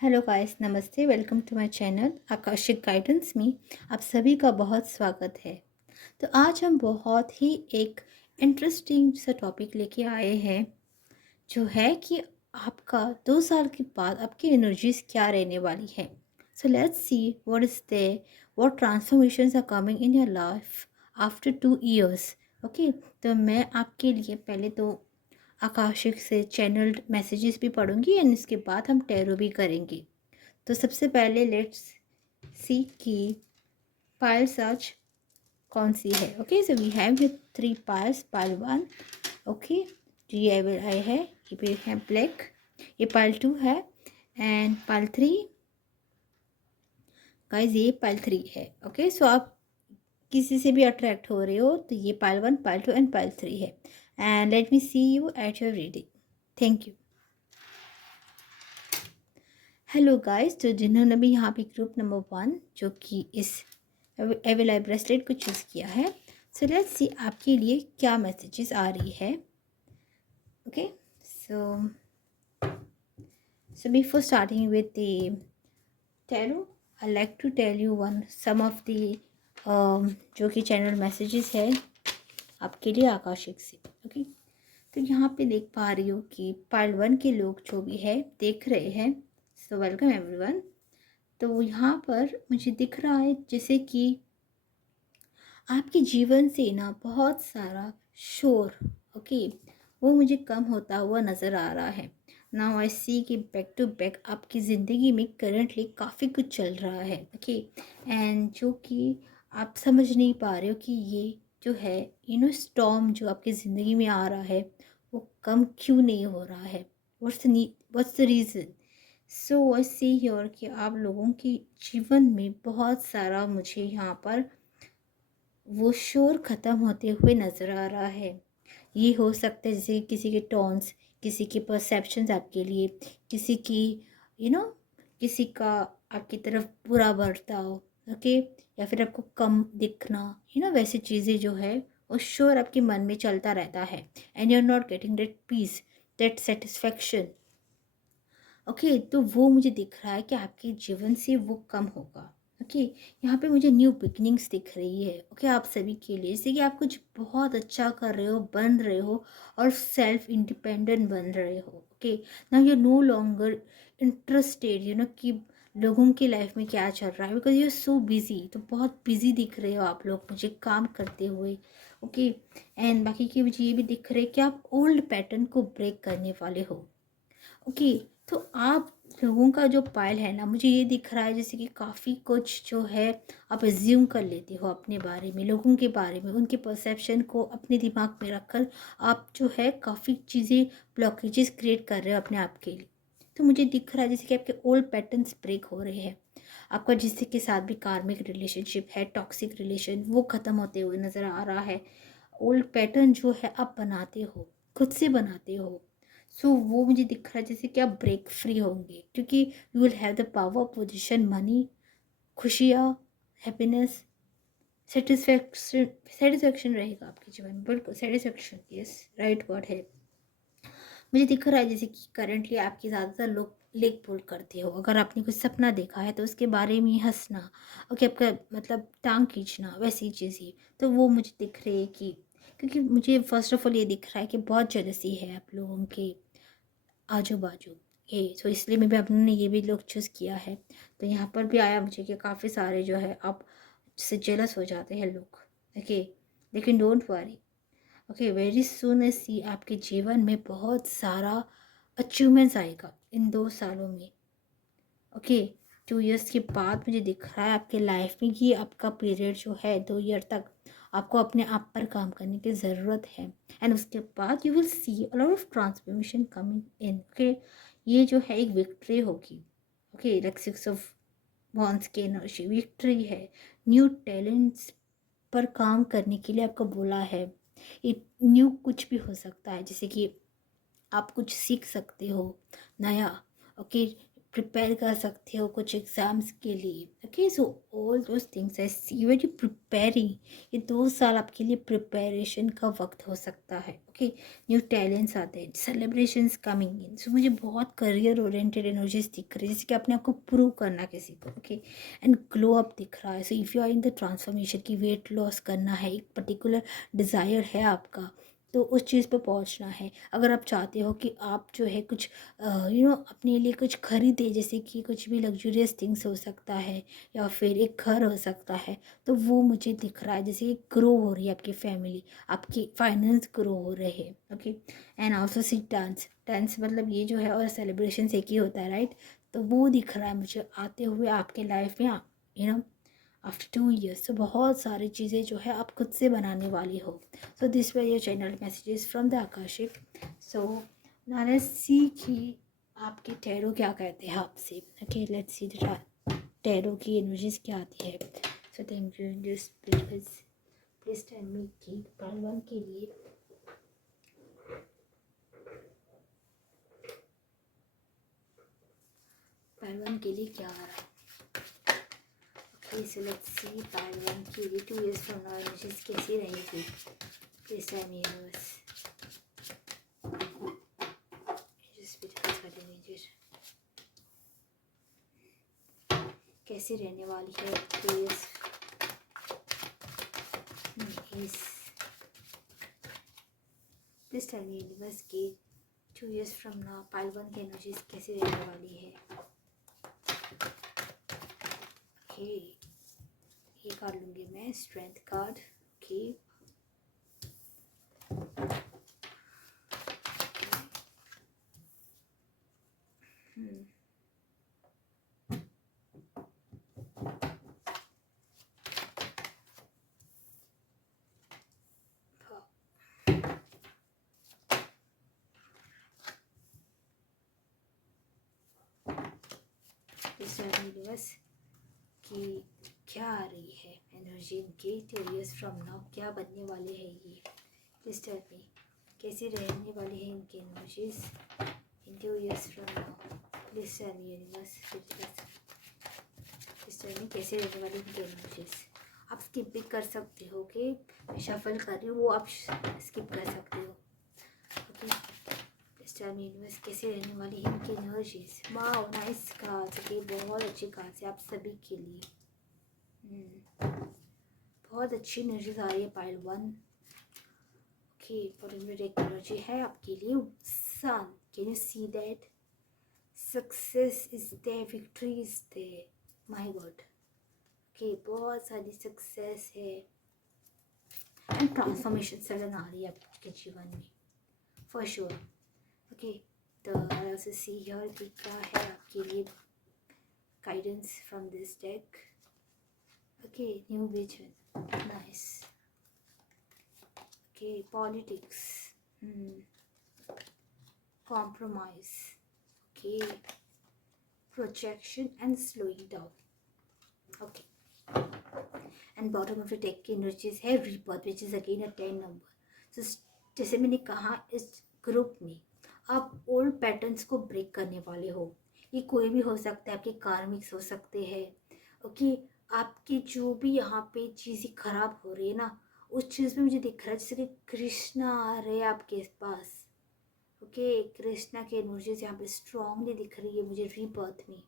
Hello guys, नमस्ते। Welcome to my channel Akashic guidance में आप सभी का बहुत स्वागत है। तो आज हम बहुत ही एक इंटरेस्टिंग सा टॉपिक लेके आए हैं, जो है कि आपका 2 साल के बाद आपकी एनर्जीज क्या रहने वाली है। So let's see what is they what transformations are coming in your life after 2 years. Okay, तो मैं आपके लिए पहले तो आकाशिक से चैनल्ड मैसेजेस भी पढ़ूंगी एंड इसके बाद हम टैरो भी करेंगे। तो सबसे पहले लेट्स सी कि पायल सर्च कौन सी है। ओके, सो वी हैव ये 3 पायल्स। पायल 1, ओके, जो ये आई है, ये भी है ब्लैक। ये पायल 2 है एंड पायल 3, गाइज ये पायल 3 है। ओके, सो आप किसी से भी अट्रैक्ट हो रहे हो तो ये पायल 1, पायल 2 एंड पायल 3 है। And let me see you at your reading. Thank you. Hello guys, तो जिन्होंने भी यहाँ पे ग्रुप नंबर 1 जो कि इस एविलाई ब्रेसलेट को चूज़ किया है, सो लेट्स सी आपके लिए क्या मैसेजेस आ रही है। Okay, so before starting with the tarot, I like to tell you one some of the जो कि चैनल मैसेजेस है आपके लिए आकाशिक से। ओके, तो यहाँ पे देख पा रही हो कि पार्ट 1 के लोग जो भी है देख रहे हैं। So welcome everyone. तो यहाँ पर मुझे दिख रहा है जैसे कि आपके जीवन से ना बहुत सारा शोर, ओके, वो मुझे कम होता हुआ नज़र आ रहा है। नाउ आई सी कि बैक टू बैक आपकी ज़िंदगी में करंटली काफ़ी कुछ चल रहा है। ओके, एंड जो कि आप समझ नहीं पा रहे हो कि ये जो है स्टॉर्म जो आपकी ज़िंदगी में आ रहा है वो कम क्यों नहीं हो रहा है। What's the reason. So I see here कि आप लोगों के जीवन में बहुत सारा मुझे यहाँ पर वो शोर ख़त्म होते हुए नज़र आ रहा है। ये हो सकता है जैसे किसी के टोन्स, किसी के परसेप्शंस आपके लिए, किसी की यू नो किसी का आपकी तरफ बुरा बर्ताव, ओके, या फिर आपको कम दिखना, वैसी चीज़ें जो है वो शोर आपके मन में चलता रहता है। And you are not getting that peace, that satisfaction. Okay, तो वो मुझे दिख रहा है कि आपके जीवन से वो कम होगा। ओके, यहाँ पे मुझे न्यू बिगनिंग्स दिख रही है। ओके, आप सभी के लिए जैसे कि आप कुछ बहुत अच्छा कर रहे हो, बन रहे हो और सेल्फ इंडिपेंडेंट बन रहे हो। Okay, now you no longer interested कि लोगों की लाइफ में क्या चल रहा है, because you are so busy. तो बहुत बिजी दिख रहे हो आप लोग मुझे काम करते हुए। ओके, एंड बाकी की मुझे ये भी दिख रहा है कि आप ओल्ड पैटर्न को ब्रेक करने वाले हो। ओके, तो आप लोगों का जो पाइल है ना, मुझे ये दिख रहा है जैसे कि काफ़ी कुछ जो है आप एज्यूम कर लेते हो अपने बारे में, लोगों के बारे में, उनके परसेप्शन को अपने दिमाग में रखकर आप जो है काफ़ी चीज़ें ब्लॉकेजेस क्रिएट कर रहे हो अपने आप के लिए। तो मुझे दिख रहा है जैसे कि आपके ओल्ड पैटर्न्स ब्रेक हो रहे हैं। आपका जिसके के साथ भी कार्मिक रिलेशनशिप है, टॉक्सिक रिलेशन, वो ख़त्म होते हुए नज़र आ रहा है। ओल्ड पैटर्न जो है आप बनाते हो, खुद से बनाते हो। सो वो मुझे दिख रहा है जैसे कि आप ब्रेक फ्री होंगे, क्योंकि you will have the power, position, money, खुशियाँ, हैप्पीनेस, सेटिस्फैक्शन। सेटिस्फैक्शन रहेगा आपके जीवन में, बिल्कुल सेटिस्फैक्शन, यस, राइट वर्ड है। मुझे दिख रहा है जैसे कि करंटली आपके ज़्यादातर लोग लेग पुल करते हो। अगर आपने कुछ सपना देखा है तो उसके बारे में हंसना, ओके, आपका मतलब टांग खींचना, वैसी चीज़ें, तो वो मुझे दिख रही है कि क्योंकि मुझे फर्स्ट ऑफ ऑल ये दिख रहा है कि बहुत जेलसी है आप लोगों के आजू बाजू। ये तो इसलिए मैं भी आपने ये भी लोग चूज़ किया है। तो यहाँ पर भी आया मुझे कि काफ़ी सारे जो है आप से जेलस हो जाते हैं लोग। ओके, लेकिन don't worry. Okay, very soon I see आपके जीवन में बहुत सारा अचीवमेंट्स आएगा इन 2 सालों में। ओके, 2 इयर्स के बाद मुझे दिख रहा है आपके लाइफ में कि आपका पीरियड जो है 2 ईयर तक आपको अपने आप पर काम करने की ज़रूरत है। एंड उसके बाद you will see a lot of transformation coming in. Okay, ये जो है एक विक्ट्री होगी। ओके, लाइक 6 ऑफ वॉन्स की एनर्जी विक्ट्री है। न्यू टैलेंट्स पर काम करने के लिए आपको बोला है। ये न्यू कुछ भी हो सकता है, जैसे कि आप कुछ सीख सकते हो नया। ओके, प्रिपेयर कर सकते हो कुछ एग्ज़ाम्स के लिए। Okay, so all those things I see when you preparing, ये 2 साल आपके लिए प्रिपरेशन का वक्त हो सकता है। ओके, न्यू टैलेंट्स आते हैं, सेलिब्रेशंस कमिंग इन। सो मुझे बहुत करियर ओरिएंटेड एनर्जीज दिख रही है, जैसे कि अपने आप को प्रूव करना किसी को। ओके, एंड ग्लो अप दिख रहा है। So if you are in the transformation की वेट लॉस करना है, एक पर्टिकुलर डिज़ायर है आपका, तो उस चीज़ पे पहुंचना है। अगर आप चाहते हो कि आप जो है कुछ अपने लिए कुछ खरीदे, जैसे कि कुछ भी लग्जूरियस थिंग्स हो सकता है या फिर एक घर हो सकता है, तो वो मुझे दिख रहा है जैसे कि ग्रो हो रही है आपकी फैमिली, आपकी फाइनेंस ग्रो हो रहे हैं। Okay, and also see dance, dance मतलब ये जो है और सेलिब्रेशन एक ही होता है, राइट। तो वो दिख रहा है मुझे आते हुए आपके लाइफ में, आफ्टर 2 years। तो बहुत सारी चीज़ें जो है आप खुद से बनाने वाली हो। So this way your channel messages from the Akashic. So now let's see कि आपके टैरो क्या कहते हैं आपसे। Okay, let's see the tarot की एनर्जीज क्या आती है। So thank you just please tell me कि पार्ट 1 के लिए क्या आ रहा है। Okay, so let's see part 1 के लिए 2 years फ्रॉम नाउ एनर्जीज कैसी रहेगी। प्लीज टेल मी यूनिवर्स, कैसे रहने वाली है प्लीज टेल मी यूनिवर्स की 2 years फ्रॉम नाउ पार्ट 1 की एनर्जीज कैसे रहने वाली है। ओके, ये कार्ड लूँगी मैं, स्ट्रेंथ कार्ड। ओके, यूनिवर्स की क्या आ रही है एनर्जी इनकी 2 years फ्रॉम नाउ, क्या बनने वाले हैं ये। प्लीज टेल मी कैसी रहने वाली है इनकी energies in 2 years from now. Please tell me universe, please tell me कैसे रहने वाली इनकी एनर्जीज। आप स्किप भी कर सकते हो। ओके, मैं शफल कर रही हूँ, वो आप स्किप कर सकते हो। ओके, टेल मी यूनिवर्स कैसे रहने वाली है इनकी energies. Wow, nice cards. Okay, बहुत अच्छी कार्ड्स है आप सभी के लिए। बहुत अच्छी एनर्जीज आ रही है पाइल 1। ओके, फॉर एक एनर्जी है आपके लिए sun. Can you see that success is there, victory is there, my God. Okay, बहुत सारी सक्सेस है एंड ट्रांसफॉर्मेशन सडन आ रही है आपके जीवन में फॉर श्योर। ओके, तो आई आल्सो सी हियर कि क्या है आपके लिए guidance from this deck. Okay, new vision, nice. Okay, politics, compromise, okay, projection and slowing down, okay, and bottom of the deck की energies है rebirth, which is again a 10 number. So जैसे मैंने कहा, इस ग्रुप में आप old patterns को break करने वाले हो। ये कोई भी हो सकता है, आपके कार्मिक्स हो सकते हैं। ओके, आपकी जो भी यहाँ पे चीज़ें खराब हो रही है ना, उस चीज़ में मुझे दिख रहा है जैसे कि कृष्णा आ रहे हैं आपके पास। ओके, कृष्णा की एनर्जीज यहाँ पे स्ट्रांगली दिख रही है मुझे रीबर्थ में,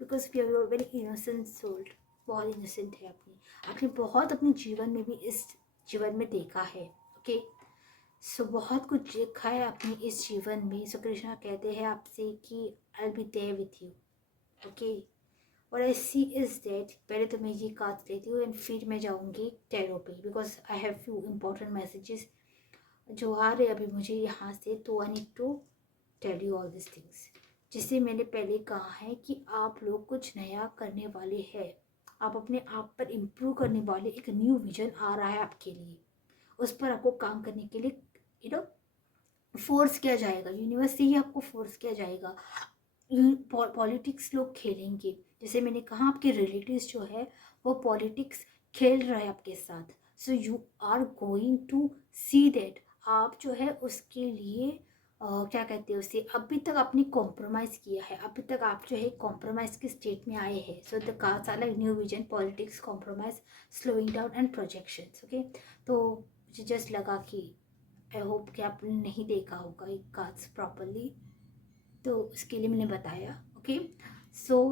because we are very innocent souls. बहुत इनोसेंट है आपने बहुत अपने जीवन में भी इस जीवन में देखा है। ओके, सो बहुत कुछ देखा है आपने इस जीवन में। सो कृष्णा कहते हैं आपसे कि I be there with you. Okay, और आई सी इज दैट, पहले तो मैं ये कार्ड लेती हूँ एंड फिर मैं जाऊँगी टैरो पे, because I have few important messages जो आ रहे अभी मुझे यहाँ से। तो I need to tell you all this things. जिसे मैंने पहले कहा है कि आप लोग कुछ नया करने वाले हैं, आप अपने आप पर इम्प्रूव करने वाले, एक न्यू विजन आ रहा है आपके लिए, उस पर आपको काम करने के लिए फोर्स किया जाएगा। यूनिवर्स से ही आपको फोर्स किया जाएगा। पॉलिटिक्स लोग खेलेंगे, जैसे मैंने कहा आपके रिलेटिव्स जो है वो पॉलिटिक्स खेल रहे हैं आपके साथ। So you are going to see that, आप जो है उसके लिए क्या कहते हैं उसे, अभी तक आपने कॉम्प्रोमाइज़ किया है, अभी तक आप जो है कॉम्प्रोमाइज़ के स्टेट में आए हैं. So the cards are like new vision, politics, compromise, slowing down and projections. Okay, तो मुझे जस्ट लगा कि आई होप कि आपने नहीं देखा होगा ये कार्ड्स प्रॉपरली, तो उसके लिए मैंने बताया. Okay, so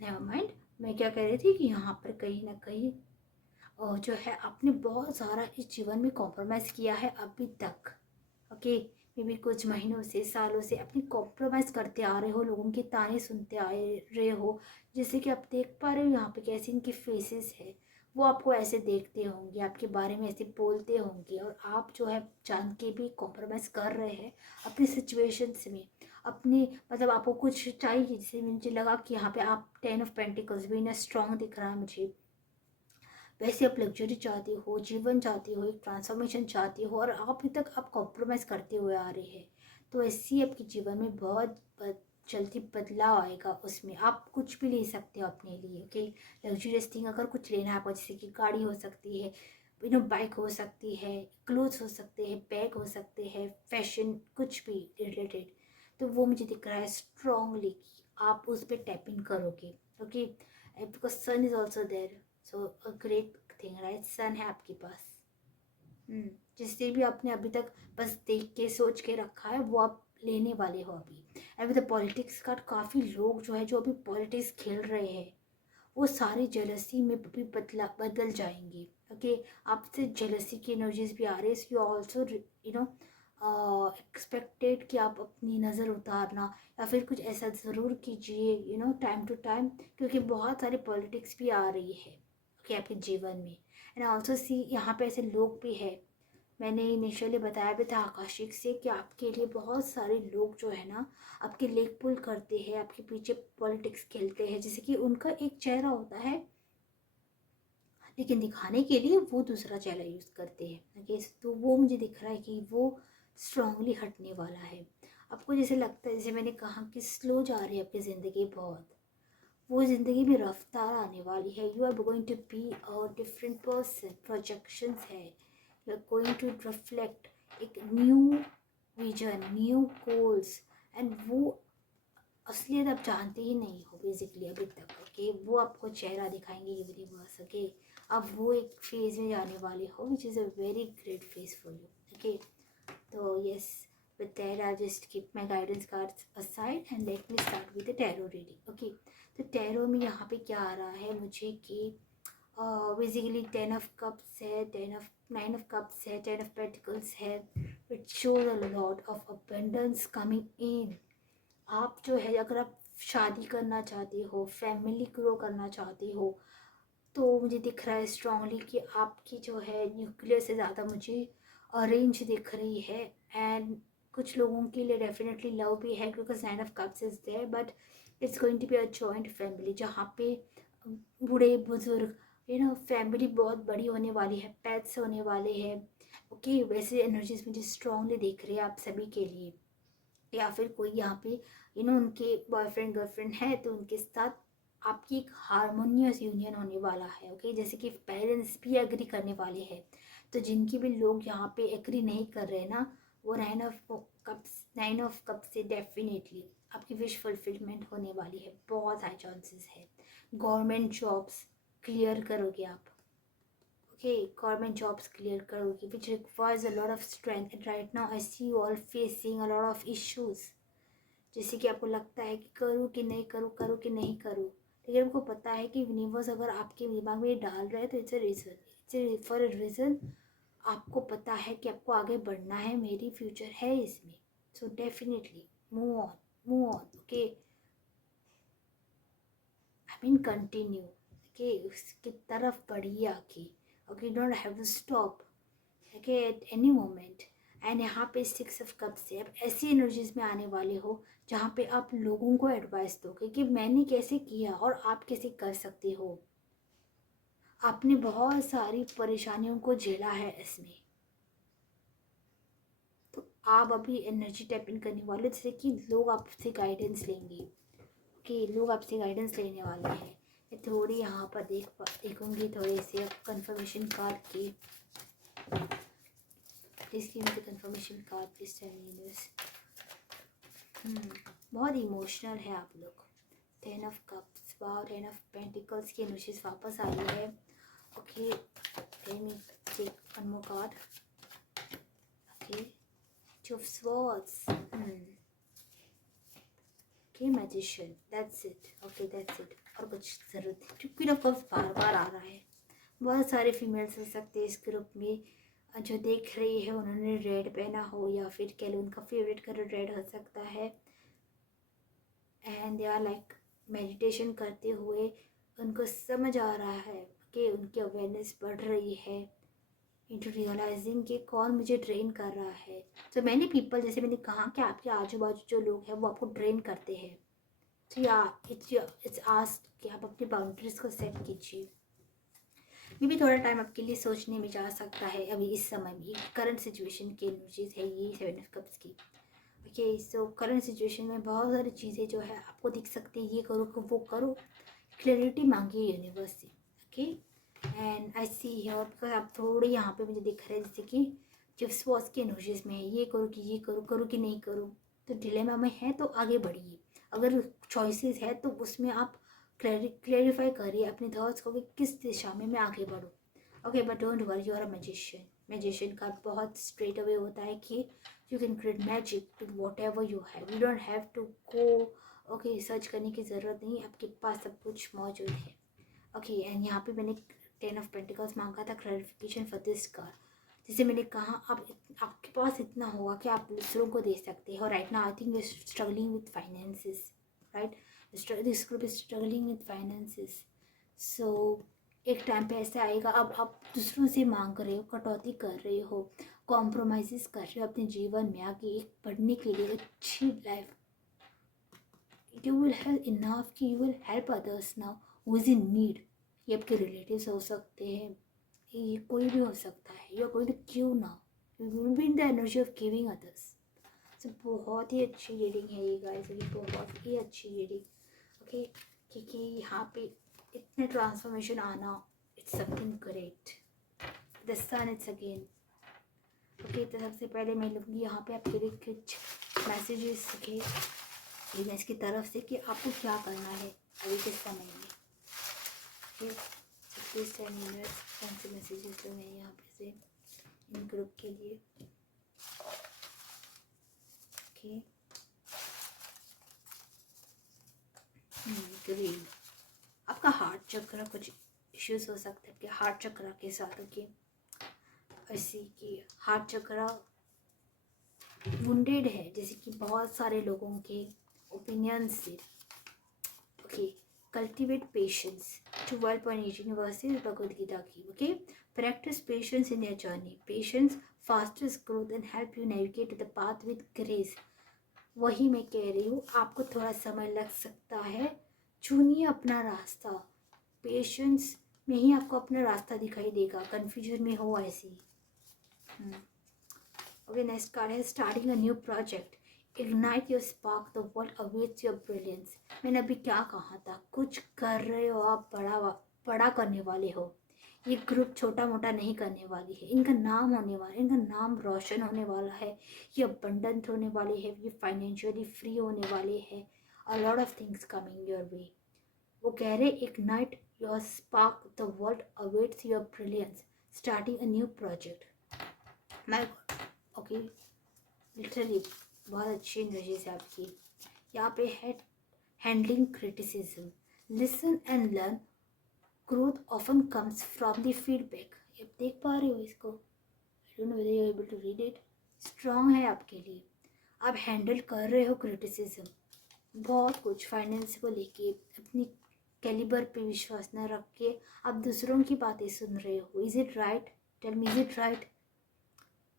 never mind. मैं क्या कह रही थी कि यहाँ पर कहीं ना कहीं जो है आपने बहुत सारा इस जीवन में कॉम्प्रोमाइज़ किया है अभी तक. ओके, मे बी कुछ महीनों से, सालों से अपनी कॉम्प्रोमाइज़ करते आ रहे हो, लोगों के ताने सुनते आ रहे हो. जैसे कि आप देख पा रहे हो यहाँ पे कैसे इनके फेसेस है, वो आपको ऐसे देखते होंगे, आपके बारे में ऐसे बोलते होंगे, और आप जो है जान के भी कॉम्प्रोमाइज़ कर रहे हैं अपनी सिचुएशंस में, अपने मतलब आपको कुछ चाहिए. जैसे मुझे लगा कि यहाँ पे आप 10 ऑफ पेंटिकल्स भी ना स्ट्रॉन्ग दिख रहा है मुझे. वैसे आप लग्जरी चाहते हो, जीवन चाहते हो, एक ट्रांसफॉर्मेशन चाहते हो, और अभी तक आप कॉम्प्रोमाइज़ करते हुए आ रहे हैं. तो ऐसे ही आपके जीवन में बहुत जल्दी बदलाव आएगा. उसमें आप कुछ भी ले सकते हो अपने लिए. ओके, लग्जरियस थिंग अगर कुछ लेना है आपको, जैसे कि गाड़ी हो सकती है, बाइक हो सकती है, क्लोथ्स हो सकते हैं, बैग हो सकते हैं, फैशन, कुछ भी रिलेटेड, तो वो मुझे दिख रहा है स्ट्रांगली कि आप उस पर टैप इन करोगे. Okay, because sun is also there. So a great thing, right? Sun है आपके पास. जिससे भी आपने अभी तक बस देख के सोच के रखा है वो आप लेने वाले हो अभी. And with the politics card, काफ़ी लोग जो है जो अभी पॉलिटिक्स खेल रहे हैं वो सारी जेलसी में भी बदल जाएंगे. ओके, आपसे जेलसी की एनर्जीज भी आ रही है. यू ऑल्सो नो एक्सपेक्टेड कि आप अपनी नज़र उतारना या फिर कुछ ऐसा ज़रूर कीजिए, टाइम टू टाइम, क्योंकि बहुत सारी पॉलिटिक्स भी आ रही है कि आपके जीवन में. एंड ऑल्सो सी, यहाँ पे ऐसे लोग भी है, मैंने इनिशियली बताया भी था आकाशिक से कि आपके लिए बहुत सारे लोग जो है ना आपके लेग पुल करते हैं, आपके पीछे पॉलिटिक्स खेलते हैं, जैसे कि उनका एक चेहरा होता है लेकिन दिखाने के लिए वो दूसरा चेहरा यूज़ करते हैं. ओके, तो वो मुझे दिख रहा है कि वो स्ट्रांगली हटने वाला है. आपको जैसे लगता है, जैसे मैंने कहा कि स्लो जा रही है आपकी ज़िंदगी बहुत, वो ज़िंदगी में रफ्तार आने वाली है. You are going to be a different person. Projections है, you are going to reflect एक new vision, new goals. And वो असलियत आप जानते ही नहीं हो बेसिकली अभी तक. ओके, वो आपको चेहरा दिखाएंगे यूनिवर्स. ओके, अब वो एक फेज में जाने वाले हो which is a very great phase for you. Okay, तो yes, with that I'll just keep my guidance cards aside and let me start with the tarot reading. Okay, तो tarot में यहाँ पे क्या आ रहा है मुझे कि बेसिकली 10 ऑफ कप्स है, 9 ऑफ कप्स है, 10 ऑफ पेंटिकल्स है. It shows a lot of abundance coming in. आप जो है अगर आप शादी करना चाहते हो, फैमिली ग्रो करना चाहते हो, तो मुझे दिख रहा है स्ट्रांगली कि आपकी जो है न्यूक्लियर से ज़्यादा मुझे अरेंज दिख रही है. एंड कुछ लोगों के लिए डेफिनेटली लव भी है because 9 of cups is there, but it's going to be a joint family जहाँ पे बूढ़े बुजुर्ग, फैमिली बहुत बड़ी होने वाली है, पेट्स होने वाले हैं. ओके, वैसे एनर्जीज मुझे स्ट्रांगली दिख रही है आप सभी के लिए. या फिर कोई यहाँ पे उनके बॉयफ्रेंड गर्लफ्रेंड है तो उनके साथ आपकी एक हारमोनियस यूनियन होने वाला है. ओके, जैसे कि पेरेंट्स भी एग्री करने वाले हैं. तो जिनकी भी लोग यहाँ पे एग्री नहीं कर रहे ना, वो 9 ऑफ कप्स से डेफिनेटली आपकी विश फुलफिलमेंट होने वाली है. बहुत हाई चांसेस है. गवर्नमेंट जॉब्स क्लियर करोगे आप. ओके, गवर्नमेंट जॉब्स क्लियर करोगे which requires a lot of strength. And right now I see you all facing a lot of issues. जैसे कि आपको लगता है कि करूँ कि नहीं करूँ, करूँ कि नहीं करूँ, लेकिन आपको पता है कि यूनिवर्स अगर आपके दिमाग में ये डाल रहा है तो it's a reason, it's for a reason. आपको पता है कि आपको आगे बढ़ना है, मेरी फ्यूचर है इसमें. So definitely move on, move on. Okay, I mean continue. Okay, उसकी तरफ बढ़िए आके. Okay, don't have to stop. Okay, at any moment. And यहाँ पे 6 ऑफ कप्स से अब ऐसी एनर्जीज में आने वाले हो जहाँ पे आप लोगों को एडवाइस दोगे कि मैंने कैसे किया और आप कैसे कर सकते हो. आपने बहुत सारी परेशानियों को झेला है इसमें, तो आप अभी एनर्जी टैप इन करने वाले जैसे कि लोग आपसे गाइडेंस लेंगे. कि लोग आपसे गाइडेंस लेने वाले हैं. मैं थोड़ी यहाँ पर देखूँगी थोड़े से कंफर्मेशन कार्ड की. Please give me the confirmation card, please tell me universe. बहुत इमोशनल है आप लोग। 10 of cups, wow, 10 of pentacles की एनर्जीज वापस आ रही है। Okay, let me take one more card. Okay, two of swords, okay, magician, that's it. Okay, that's it, और कुछ ज़रूरत नहीं। टू क्वीन ऑफ कप्स बार बार आ रहा है। बहुत सारे फीमेल्स हो सकते हैं इस ग्रुप में जो देख रही है, उन्होंने रेड पहना हो या फिर कह लो उनका फेवरेट कलर रेड हो सकता है। And they are like meditation करते हुए उनको समझ आ रहा है कि उनकी अवेयरनेस बढ़ रही है इंटू रियलाइजिंग कि कौन मुझे ड्रेन कर रहा है। तो मैनी पीपल, जैसे मैंने कहा कि आपके आजू बाजू जो लोग हैं वो आपको ड्रेन करते हैं। तो या इट्स आस्क्ड कि आप अपनी बाउंड्रीज को सेट कीजिए। मे भी थोड़ा टाइम आपके लिए सोचने में जा सकता है अभी इस समय में। करंट सिचुएशन की एनर्जीज है ये 7 ऑफ कप्स की। ओके, सो करंट सिचुएशन में बहुत सारी चीज़ें जो है आपको दिख सकती है, ये करो वो करो। क्लैरिटी मांगिए यूनिवर्स से। Okay, and I see here because आप थोड़े यहाँ पे मुझे दिख रहे हैं जैसे कि चिप्स वॉस की एनर्जीज में है, ये करो कि ये करो, करो कि नहीं करो। तो डिलेमा में है तो आगे बढ़िए। अगर चॉइसेस है तो उसमें आप क्लैरिफाई करिए अपने थॉट्स को कि किस दिशा में मैं आगे बढ़ूँ। Okay, but don't worry, you are a magician. Magician का बहुत स्ट्रेट अवे होता है कि you can create magic with whatever you have. You don't have to go okay search करने की ज़रूरत नहीं, आपके पास सब कुछ मौजूद है। ओके, एंड यहाँ पे मैंने 10 ऑफ पेंटिकल्स मांगा था क्लैरिफिकेशन फॉर दिस कार्ड। जैसे मैंने कहा अब आपके पास इतना होगा कि आप दूसरों को दे सकते हो। Right now I think you struggling with finances, right? This group is struggling with finances. So एक टाइम पे ऐसा आएगा, अब आप दूसरों से मांग रहे हो, कटौती कर रहे हो, कॉम्प्रोमाइज़ कर रहे हो अपने जीवन में आगे एक बढ़ने के लिए अच्छी life. You will have enough कि you will help others now who is in need. ये आपके रिलेटिव्स हो सकते हैं, ये कोई भी हो सकता है। You are going to give now, you will be in the energy of giving others. So बहुत ही अच्छी रीडिंग है ये गाइस, ये बहुत ही अच्छी रीडिंग। ओके, क्योंकि यहाँ पे इतने ट्रांसफॉर्मेशन आना, it's something great. The sun it's again. Okay, तो सबसे पहले मैं लूँगी यहाँ पे आपके लिए कुछ मैसेजेस के यूनिवर्स की तरफ से कि आपको क्या करना है अभी के समय में। ओके, प्लीज टेल यूनिवर्स कौन से मैसेजेस लूँ मैं यहाँ पे से इन ग्रुप के लिए। ओके, ग्रीन, आपका हार्ट चक्र कुछ इश्यूज हो सकते हैं आपके हार्ट चक्र के साथ। ओके, ऐसे कि हार्ट चक्र वुंडेड है जैसे कि बहुत सारे लोगों के ओपिनियन से। Okay, cultivate patience, 12.8 universities Bhagavad Gita की। Okay, practice patience in your journey, patience fastest growth and help you navigate the path with grace. वही मैं कह रही हूँ, आपको थोड़ा समय लग सकता है, चुनिए अपना रास्ता। पेशेंस में ही आपको अपना रास्ता दिखाई देगा, कन्फ्यूजन में हो ऐसी। ओके, नेक्स्ट कार्ड है starting a new project, ignite your spark, the world awaits your brilliance. मैंने अभी क्या कहा था, कुछ कर रहे हो आप, बड़ा करने वाले हो। ये ग्रुप छोटा मोटा नहीं करने वाली है, इनका नाम होने वाला है, इनका नाम रोशन होने वाला है, ये अबंडेंट होने वाले है, ये फाइनेंशियली फ्री होने वाले हैं। A lot of things coming your way. वो कह रहे ignite your spark, the world awaits your brilliance, starting a new project. My God, okay, literally बहुत अच्छी एनर्जी है आपकी। यहाँ पे है handling criticism, listen and learn, growth often comes from the feedback. आप देख पा रहे हो इसको, I don't know whether you are able to read it. Strong है आपके लिए, आप हैंडल कर रहे हो क्रिटिसिज्म, बहुत कुछ फाइनेंस को लेके अपनी कैलिबर पे विश्वास न रख के आप दूसरों की बातें सुन रहे हो। Is it right? Tell me, is it right?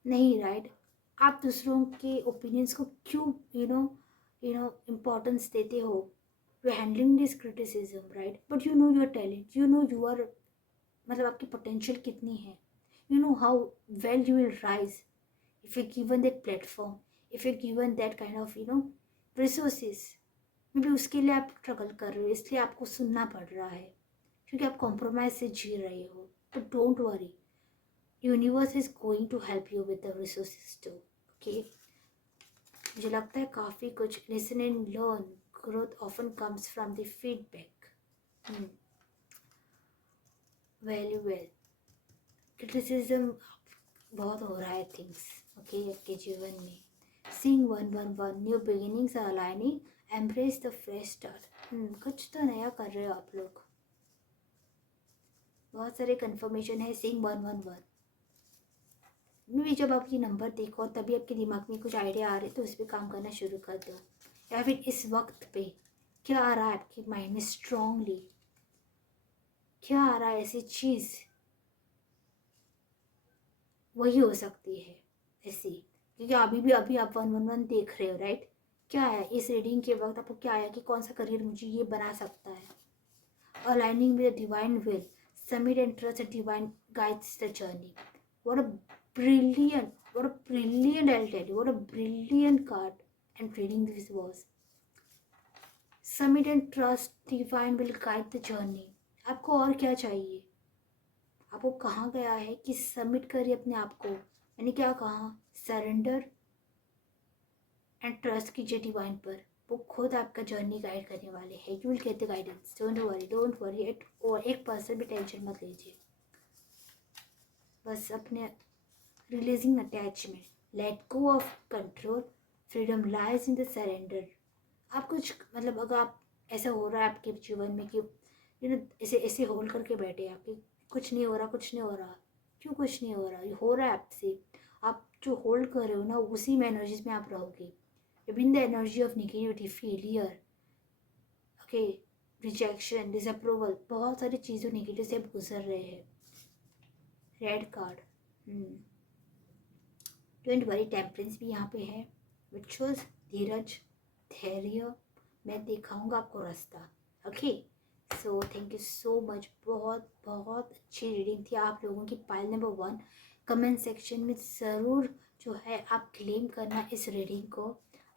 नहीं राइट। आप दूसरों के ओपिनियंस को क्यों यू नो इम्पोर्टेंस देते हो? You handling this criticism right, but you know your talent, you know you are, मतलब आपकी पोटेंशियल कितनी है, you know how well you will rise if you given that platform, if you given that kind of resources. Maybe उसके लिए आप struggle कर रहे हो, इसलिए आपको सुनना पड़ रहा है क्योंकि आप कॉम्प्रोमाइज से जी रहे हो। तो don't worry, universe is going to help you with the resources too. Okay, मुझे लगता है काफ़ी कुछ listen and learn, growth often comes from the feedback. Very well, criticism बहुत हो रहा है थिंग्स, ओके, आपके जीवन में। Seeing 111 new beginnings are aligning, embrace the fresh start. कुछ तो नया कर रहे हो आप लोग, बहुत सारे कन्फर्मेशन है। सीइंग 111 में भी जब आप ये नंबर देखो तभी आपके दिमाग में कुछ आइडिया आ रहे तो उस पर काम करना शुरू कर दो, या फिर इस वक्त पे क्या आ रहा है आपके माइंड में स्ट्रांगली, क्या आ रहा है ऐसी चीज़, वही हो सकती है ऐसी। क्योंकि अभी आप 111 देख रहे हो, राइट। क्या है इस रीडिंग के वक्त आपको, क्या आया कि कौन सा करियर मुझे ये बना सकता है। Aligning with divine will, submit and trust divine guides the journey. What a brilliant, what a brilliant, I'll tell you, what a brilliant card and reading this was. Submit and trust divine will guide the journey. आपको और क्या चाहिए, आपको कहाँ गया है कि submit करिए अपने आप को, मैंने क्या कहा, सरेंडर एंड ट्रस्ट कीजिए डिवाइन पर, वो खुद आपका जर्नी गाइड करने वाले हैं। You will get the guidance, don't worry at, और 1% भी टेंशन मत लीजिए, बस अपने releasing attachment, let go of control, freedom lies in the surrender. आप कुछ मतलब अगर आप ऐसा हो रहा है आपके जीवन में कि ऐसे ऐसे होल्ड करके बैठे हैं आपके, कुछ नहीं हो रहा, कुछ नहीं हो रहा, क्यों कुछ नहीं हो रहा, ये हो रहा है आपसे, आप जो होल्ड कर रहे हो ना उसी में एनर्जीज में आप रहोगे। Win the energy of negativity, failure, okay, rejection, disapproval, बहुत सारी चीज़ों निगेटिव से आप गुजर रहे हैं। Red card, don't worry, temperance भी यहाँ पे है, विच धीरज, धैर्य, मैं दिखाऊंगा आपको रास्ता, okay. So thank you so much, बहुत बहुत अच्छी रीडिंग थी आप लोगों की। पाइल नंबर 1 कमेंट सेक्शन में ज़रूर जो है आप क्लेम करना इस रीडिंग को,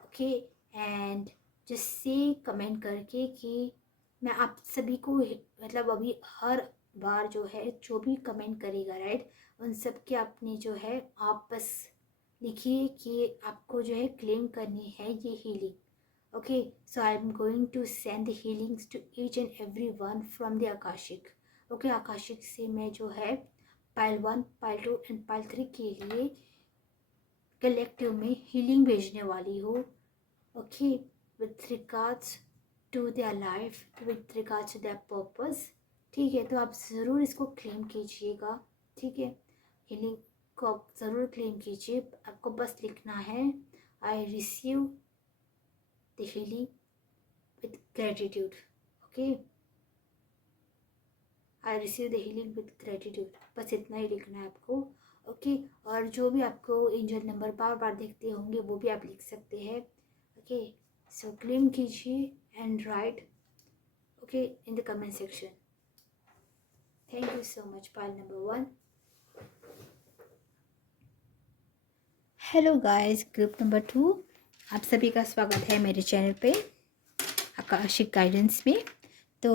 okay. And just say comment करके कि मैं आप सभी को मतलब अभी हर बार जो है जो भी कमेंट करेगा, राइट, उन सब के अपनी जो है आप बस लिखिए कि आपको जो है क्लेम करनी है ये healing, okay. So I am going to send the healings to each and every one from the Akashic, okay. Akashic से मैं जो है पाइल 1, पाइल 2 एंड पाइल 3 के लिए कलेक्टिव में हीलिंग भेजने वाली हूँ, okay, with regards to their life, with regards to their purpose, ठीक है। तो आप ज़रूर इसको क्लेम कीजिएगा, ठीक है, हीलिंग को आप ज़रूर क्लेम कीजिए। आपको बस लिखना है, आई receive the healing with gratitude, okay, I receive the healing with gratitude, बस इतना ही लिखना है आपको, ओके। और जो भी आपको एंजल नंबर बार बार देखते होंगे वो भी आप लिख सकते हैं, ओके। सो क्लेम कीजिए and right, okay, in the comment section. Thank you so much, pile number 1। Hello guys, group number 2, आप सभी का स्वागत है मेरे चैनल पे आकाशिक गाइडेंस में। तो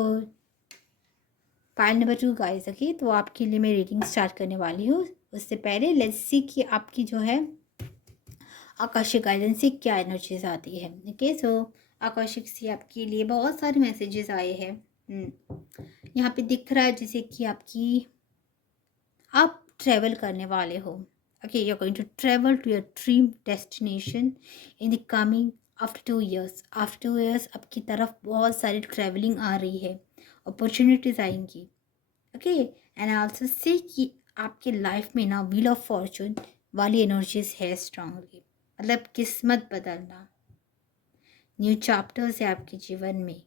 पाइल नंबर 2 गाइस, ओके, तो आपके लिए मैं रीडिंग स्टार्ट करने वाली हूँ। उससे पहले लेट्स सी कि आपकी जो है आकाशिक गाइडेंस से क्या एनर्जीज आती है, ओके। सो आकाशिक से आपके लिए बहुत सारे मैसेजेस आए हैं। यहाँ पे दिख रहा है जैसे कि आप ट्रैवल करने वाले हो, okay, you're going to travel to your dream destination in the coming after 2 years. after 2 years आपकी तरफ बहुत सारी ट्रैवलिंग आ रही है, अपॉर्चुनिटीज़ आएंगी, ओके। एंड आल्सो से कि आपके लाइफ में ना व्हील ऑफ फॉर्चून वाली एनर्जीज है स्ट्रांगली, मतलब किस्मत बदलना, न्यू चैप्टर्स है आपके जीवन में,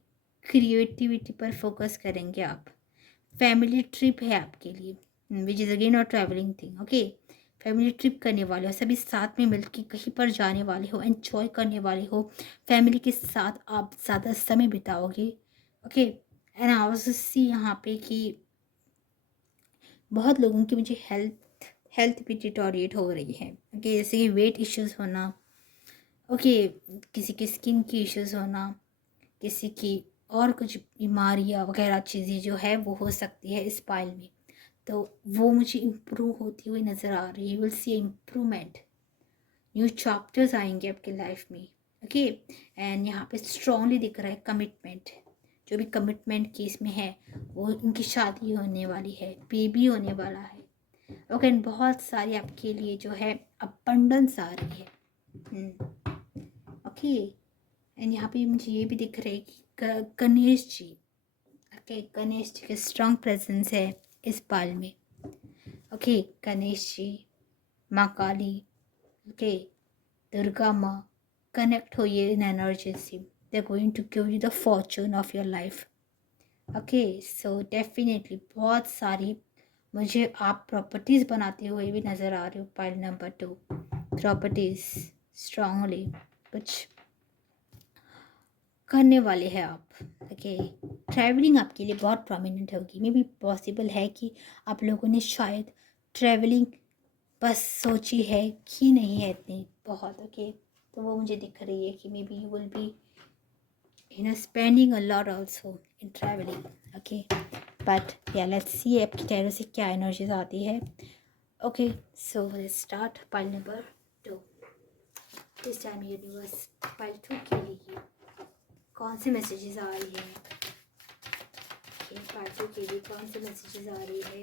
क्रिएटिविटी पर फोकस करेंगे आप, फैमिली ट्रिप है आपके लिए, which is again not travelling thing, okay. Family trip करने वाले हो, सभी साथ में मिलकर कहीं पर जाने वाले हो, एंजॉय करने वाले हो, फैमिली के साथ आप ज़्यादा समय बिताओगे, ओके। एंड आई वाज सी यहाँ पे कि बहुत लोगों की मुझे हेल्थ भी डिटोरिएट हो रही है, ओके, जैसे कि वेट इश्यूज़ होना, ओके, किसी के स्किन की इश्यूज़ होना, किसी की और कुछ बीमारियाँ वगैरह चीज़ें जो है वो हो सकती है इस पाइल में, तो वो मुझे इम्प्रूव होती हुई नज़र आ रही है। Will see improvement, new chapters आएंगे आपके लाइफ में। ओके, एंड यहाँ पे स्ट्रांगली दिख रहा है कमिटमेंट। जो भी कमिटमेंट केस में है वो उनकी शादी होने वाली है, बेबी होने वाला है। ओके, एंड बहुत सारी आपके लिए जो है अबंडेंस आ रही है। ओके, एंड यहाँ पे मुझे ये भी दिख रहा है कि गणेश जी, ओके, गणेश जी का स्ट्रॉन्ग प्रेजेंस है इस बाल में। ओके, गणेश जी, माँ काली, ओके, दुर्गा माँ, कनेक्ट होइए इन एनर्जी से। They are going to give you the fortune of your life. Okay, so definitely बहुत सारी मुझे आप प्रॉपर्टीज़ बनाते हुए भी नज़र आ रहे हो। पाइल नंबर 2, प्रॉपर्टीज़ स्ट्रांगली कुछ करने वाले हैं आप। ओके, ट्रैवलिंग आपके लिए बहुत प्रोमिनेंट होगी। मे भी पॉसिबल है कि आप लोगों ने शायद ट्रैवलिंग बस सोची है कि नहीं है इतनी बहुत। ओके, तो वो मुझे दिख रही है कि may be you will B spending a lot also in traveling. Okay, but yeah, let's see आपकी टैरो से क्या एनर्जीज आती है। Okay, so let's start pile number 2। This time universe pile 2 के लिए कौन से मैसेजेस आ रही है? पाइल 2 के लिए कौन से मैसेजेस आ रही है?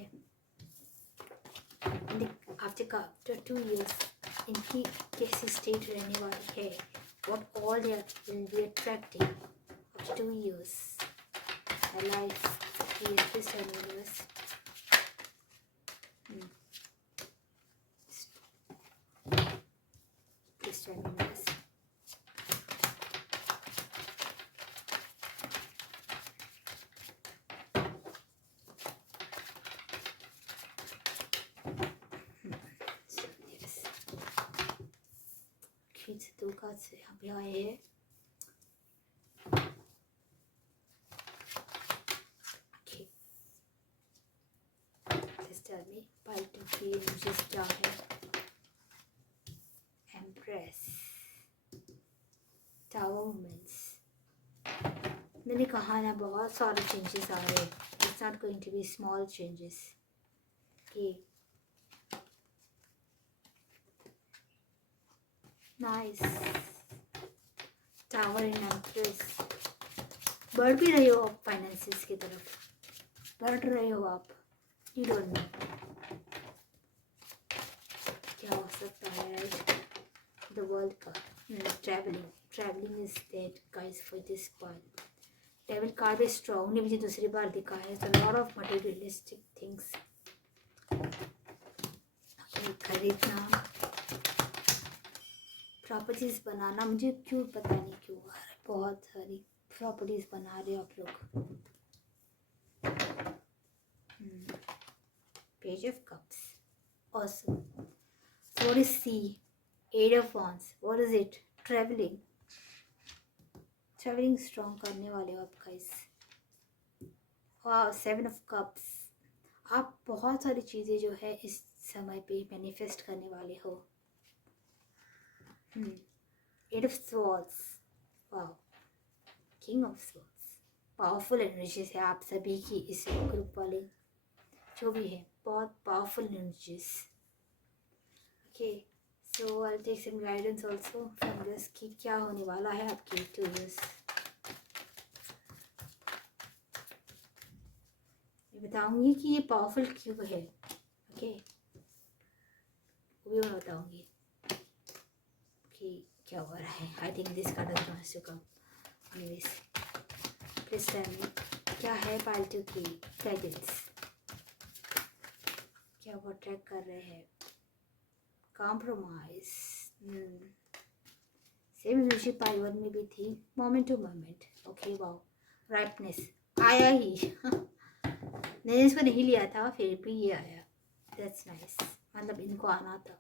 आफ्टर 2 years इनकी कैसी स्टेट रहने वाली है? What all they will be attracting after 2 years? My life here, this time universe. This time universe. खींच से 2 कार्ड से यहाँ पे आए हैं। Tell me, पाइल 2 की एनर्जीज क्या है? Empress, tower women's. मैंने कहा ना बहुत सारे चेंजेस आ रहे हैं। It's not going to be small changes. Okay, nice, tower and empress. बढ़ भी रहे हो आप फाइनेंसेस की तरफ, बढ़ रहे हो आप। यू डोंट नो क्या हो सकता है। राइट, द वर्ल्ड का travelling is that guys for this part. Devil card भी स्ट्रॉन्ग ने मुझे दूसरी बार दिखा है। So lot of materialistic things. खरीदना, प्रॉपर्टीज बनाना, मुझे क्यों पता नहीं क्यों आ रहा है। बहुत सारी प्रॉपर्टीज बना रहे हो आप लोग। Page of cups, awesome. What is C? 8 of Wands. What is it? Traveling strong करने वाले हो आप गाइस। वाह, 7 of Cups। आप बहुत सारी चीज़ें जो है इस समय पे मैनिफेस्ट करने वाले हो। 8 of Swords। वाह, King of Swords। Powerful energies है आप सभी की, इस ग्रुप वाले जो भी है, बहुत powerful energies. Okay, so I take some guidance also from this कि क्या होने वाला है आपके 2 years। मैं बताऊंगी कि ये पावरफुल क्यों है। ओके, वो भी मैं बताऊंगी कि क्या हो रहा है। I think this card is not to come. Anyways, please tell me क्या है पाइल 2 की गाइडेंस। क्या वो ट्रैक कर रहे हैं? कॉम्प्रोमाइज, सेम एनर्जी पाइल 1 में भी थी, moment to moment. Okay, wow, rightness आया ही। मैंने इसको नहीं लिया था, फिर भी ये आया। दैट्स नाइस, मतलब इनको आना था।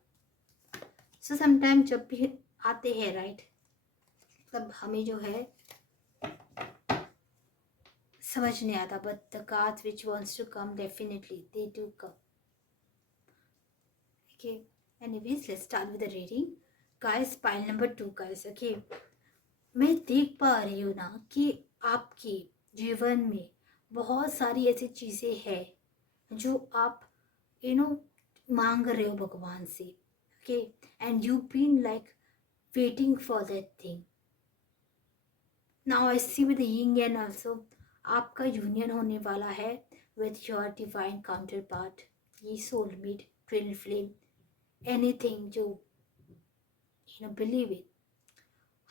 सो समटाइम जब भी आते हैं राइट, तब हमें जो है समझ नहीं आता, but the cards which wants to come definitely they do come. Okay, anyways let's start with the reading guys. Pile number 2 guys. Okay, मैं देख पा रही हूँ ना कि आपके जीवन में बहुत सारी ऐसी चीज़ें हैं जो आप मांग रहे हो भगवान से। Okay, and you been like waiting for that thing. Now I see with ying and also आपका यूनियन होने वाला है with your divine counterpart. ये सोलमेट, ट्विन फ्लेम, एनीथिंग जो you know believe in,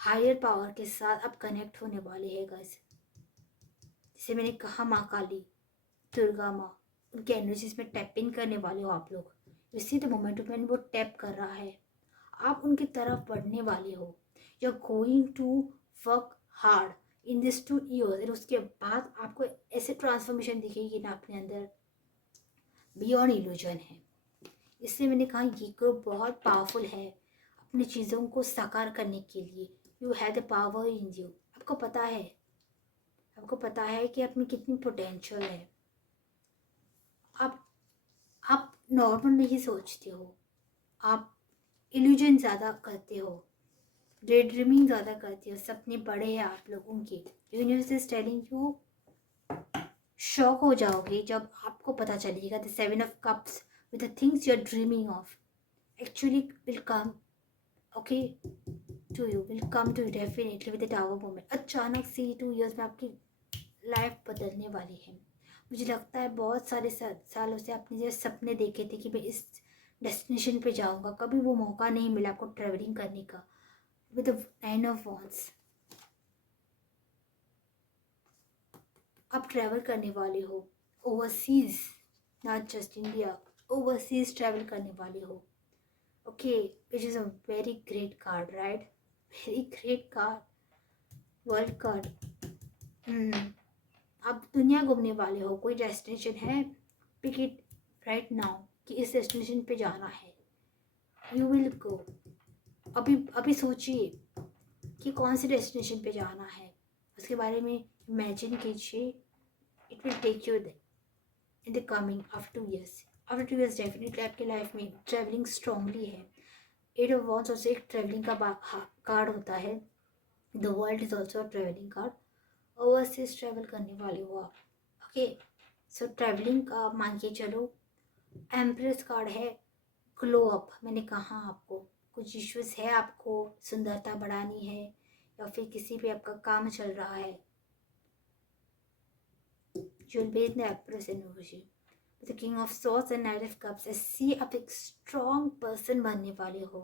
higher power के साथ आप connect होने वाले हैं गाइस. जैसे मैंने कहा, माँ काली, दुर्गा माँ, उनके एनर्जीज में टैप इन करने वाले हो आप लोग. यू सी द मोमेंट में वो टैप कर रहा है, आप उनकी तरफ बढ़ने वाले हो. You are going to work hard in this 2 years. और उसके बाद आपको ऐसे ट्रांसफॉर्मेशन दिखेगी ना अपने अंदर, बियॉन्ड इल्यूजन है. इसलिए मैंने कहा ये ग्रुप बहुत पावरफुल है अपनी चीज़ों को साकार करने के लिए. You have the power in you. आपको पता है कि आप में कितनी पोटेंशियल है. आप नॉर्मल नहीं सोचते हो, आप इल्यूजन ज़्यादा करते हो, डे ड्रीमिंग ज़्यादा करते हो. सपने बड़े हैं आप लोगों के. Universe is telling you, shock हो जाओगे जब आपको पता चलेगा the 7 of Cups with the things you are dreaming of actually will come, okay, to you, will come to you definitely with the Tower moment. अचानक से 2 years में आपकी लाइफ बदलने वाली है. मुझे लगता है बहुत सारे सालों से आपने जो सपने देखे थे कि मैं इस डेस्टिनेशन पे जाऊंगा, कभी वो मौका नहीं मिला आपको ट्रैवलिंग करने का. विद द 9 of Wands आप ट्रैवल करने वाले हो overseas, not just India, overseas travel करने वाले हो. Okay, which is a very great card, right? Very great card, world card. आप दुनिया घूमने वाले हो. कोई डेस्टिनेशन है, पिक इट राइट नाउ कि इस डेस्टिनेशन पे जाना है. You will go. अभी सोचिए कि कौन सी डेस्टिनेशन पे जाना है, उसके बारे में इमेजिन कीजिए. It will take you in the coming after 2 years. After 2 years definitely आपकी लाइफ में ट्रैवलिंग स्ट्रांगली है. 8 of Wands ऑल्सो एक ट्रैवलिंग का कार्ड होता है. The world is also a travelling card. Overseas travel करने वाले हो आप. ओके, सो ट्रैवलिंग का मान के चलो. एम्प्रेस कार्ड है, ग्लो अप. मैंने कहा आपको कुछ इश्यूज है, आपको सुंदरता बढ़ानी है या फिर किसी भी आपका काम चल रहा है. you'll be in the Empress energy. With the King of Swords and Knight of Cups, I see आप एक स्ट्रॉन्ग पर्सन बनने वाले हो,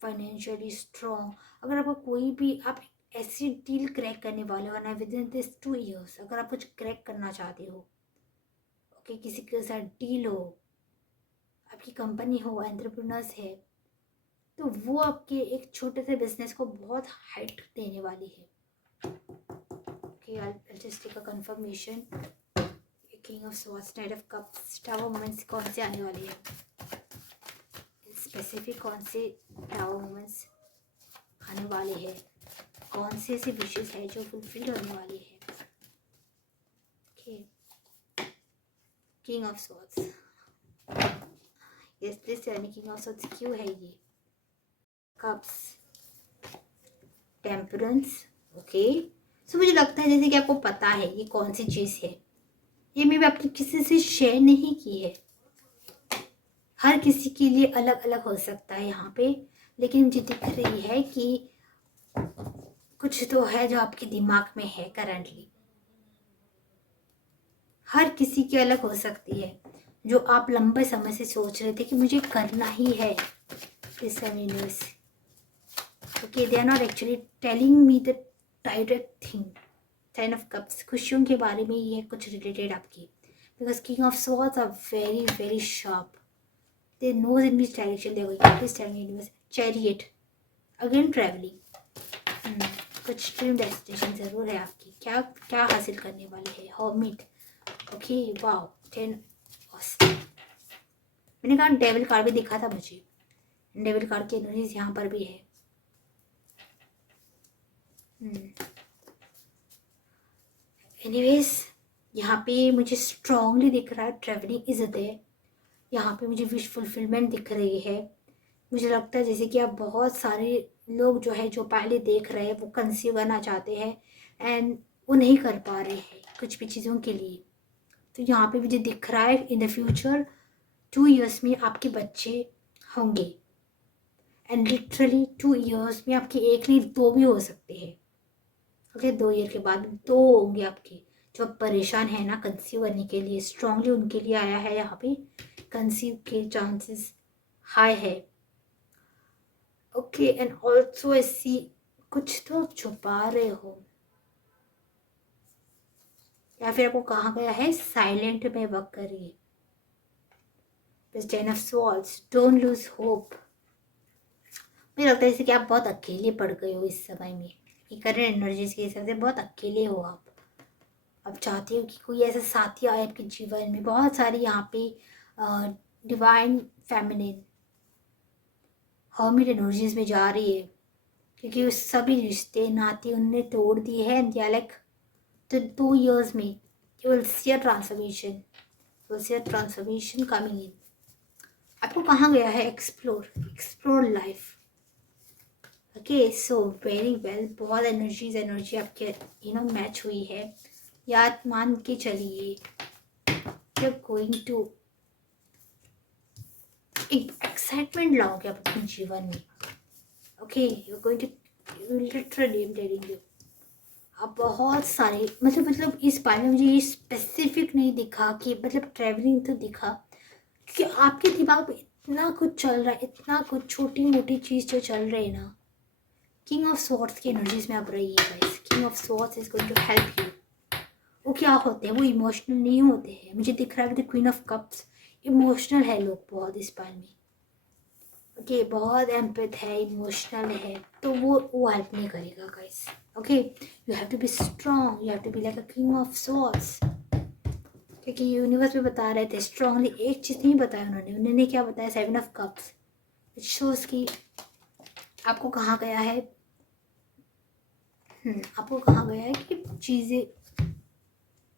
फाइनेंशियली स्ट्रॉन्ग. अगर आपको कोई भी आप ऐसी डील क्रैक करने वाले हो ना विद इन दिस 2 years, अगर आप कुछ क्रैक करना चाहते हो, ओके, किसी के साथ डील हो, आपकी कंपनी हो, एंटरप्रेन्योर्स है, तो वो आपके एक छोटे से बिजनेस को बहुत हाइट देने वाली है. Okay, I'll just take a confirmation. King of swords, night of cups, tower moments कौन से आने वाली है, स्पेसिफिक कौन से टावर मोमेंट्स आने वाले हैं, कौन से ऐसे विशेष है जो फुलफिल होने वाली है. Okay, king of swords. Yes please tell me, king of swords क्यों है ये. Cups, temperance. ओके, सो मुझे लगता है जैसे कि आपको पता है ये कौन सी चीज़ है. ये मैं आपने किसी से शेयर नहीं की है. हर किसी के लिए अलग अलग हो सकता है यहाँ पे, लेकिन मुझे दिख रही है कि कुछ तो है जो आपके दिमाग में है करंटली. हर किसी की अलग हो सकती है, जो आप लंबे समय से सोच रहे थे कि मुझे करना ही है. इस news, okay, they are not actually telling me the direct thing. 10 of Cups, खुशियों के बारे में ये है कुछ रिलेटेड आपकी. Because king of swords are very very sharp. They knows in which direction they going. Please tell me universe. Chariot, again travelling. कुछ dream destination ज़रूर है आपकी. क्या क्या हासिल करने वाले हैं. हॉर्मिट. Okay, wow, 10. मैंने कहा डेविल कार्ड भी दिखा था मुझे. डेविल कार्ड की एनर्जीज यहाँ पर भी है. एनीवेज, यहाँ पे मुझे स्ट्रांगली दिख रहा है ट्रैवलिंग इज देयर. यहाँ पे मुझे विश फुलफिलमेंट दिख रही है. मुझे लगता है जैसे कि आप बहुत सारे लोग जो है जो पहले देख रहे हैं वो कंसीव करना चाहते हैं एंड वो नहीं कर पा रहे हैं कुछ भी चीज़ों के लिए. तो यहाँ पे मुझे दिख रहा है इन द फ्यूचर 2 years में आपके बच्चे होंगे. एंड लिटरली 2 ईयर्स में आपके एक नहीं 2 भी हो सकते हैं। ओके, 2 ईयर के बाद 2 होंगे आपके। जो परेशान है ना कंसीव करने के लिए, स्ट्रांगली उनके लिए आया है यहाँ पे, कंसीव के चांसेस हाई है। ओके, एंड ऑल्सो ऐसी कुछ तो छुपा रहे हो, या फिर आपको कहा गया है साइलेंट में वर्क करिए। Ten of swords, don't lose hope. मुझे लगता है जैसे कि आप बहुत अकेले पड़ गए हो इस समय में, ये करंट एनर्जीज के हिसाब से बहुत अकेले हो आप। अब चाहते हो कि कोई ऐसा साथी आए आपके जीवन में। बहुत सारी यहाँ पे डिवाइन फेमिनिन हर्मिट एनर्जीज में जा रही है, क्योंकि उस सभी रिश्ते नाते उनने तोड़ दिए हैं। एंड लाइक तो 2 ईयर्स में you will see a transformation, coming in. आपको कहा गया है explore life. Okay, so very well, बहुत एनर्जी आपके मैच हुई है। याद मान के चलिए, यू आर गोइंग टू एक एक्साइटमेंट लाओगे आप अपने जीवन में। Okay, you are going to literally telling you, आप बहुत सारे मतलब इस बारे में मुझे ये स्पेसिफिक नहीं दिखा कि मतलब ट्रैवलिंग तो दिखा, क्योंकि आपके दिमाग में इतना कुछ चल रहा है, इतना कुछ छोटी मोटी चीज़ जो चल रही है ना। किंग ऑफ स्वॉर्ड्स की एनर्जीज में आप रहिए guys. King of swords is going to help you. वो क्या होते हैं, वो इमोशनल नहीं होते हैं। मुझे दिख रहा है with the queen of cups, emotional है लोग बहुत इस बार में। ओके, बहुत एम्पैथ है, इमोशनल है, तो वो हेल्प नहीं करेगा guys. Okay, you have to be strong, you have to be like a king of swords. क्योंकि यूनिवर्स में बता रहे थे स्ट्रांगली, एक चीज़ नहीं बताया उन्होंने क्या बताया, 7 ऑफ कप्स। इट शोज कि आपको कहा गया है आपको कहा गया है कि चीज़ें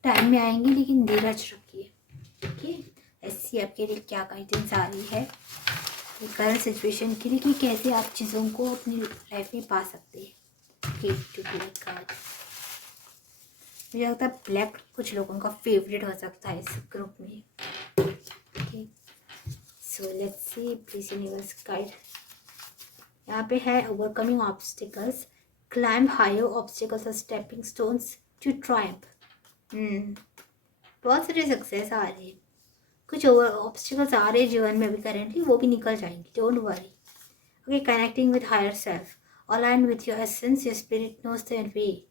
टाइम में आएंगी, लेकिन धीरज रखिए। ओके, ऐसी आपके लिए क्या गाइडेंस आ रही है करंट सिचुएशन के लिए, कि कैसे आप चीज़ों को अपनी लाइफ में पा सकते हैं। ओके, टू ब्लैक कार्ड, मुझे लगता है ब्लैक कुछ लोगों का फेवरेट हो सकता है इस ग्रुप में। Okay, so let's see please universe guide. यहाँ पे है overcoming obstacles, climb higher obstacles और स्टेपिंग स्टोन्स टू ट्रायम्फ। बहुत सारे सक्सेस आ रहे हैं, कुछ ओवर ऑब्स्टिकल्स आ रहे हैं जीवन में अभी करेंटली, वो भी निकल जाएंगे, don't worry. Okay, connecting with higher self, align with your essence, your spirit knows the way.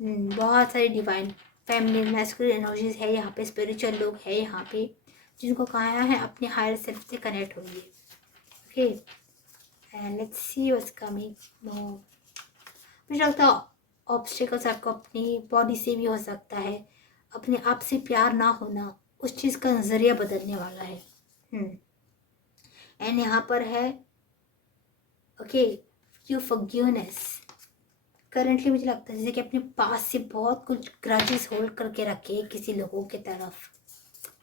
बहुत सारी डिवाइन फेमिनिन मैस्कुलिन एनर्जीज है यहाँ पे, स्पिरिचुअल लोग है यहाँ पे जिनको कहा है अपने हायर सेल्फ से कनेक्ट होइए। Okay, and let's see what's coming मोर। मुझे लगता है ऑब्स्टिकल्स आपको अपनी बॉडी से भी हो सकता है, अपने आप से प्यार ना होना, उस चीज़ का नज़रिया बदलने वाला है। एंड यहाँ पर है ओके, यू फॉरगिवनेस। करंटली मुझे लगता है जैसे कि अपने पास से बहुत कुछ ग्रजेस होल्ड करके रखे किसी लोगों की तरफ,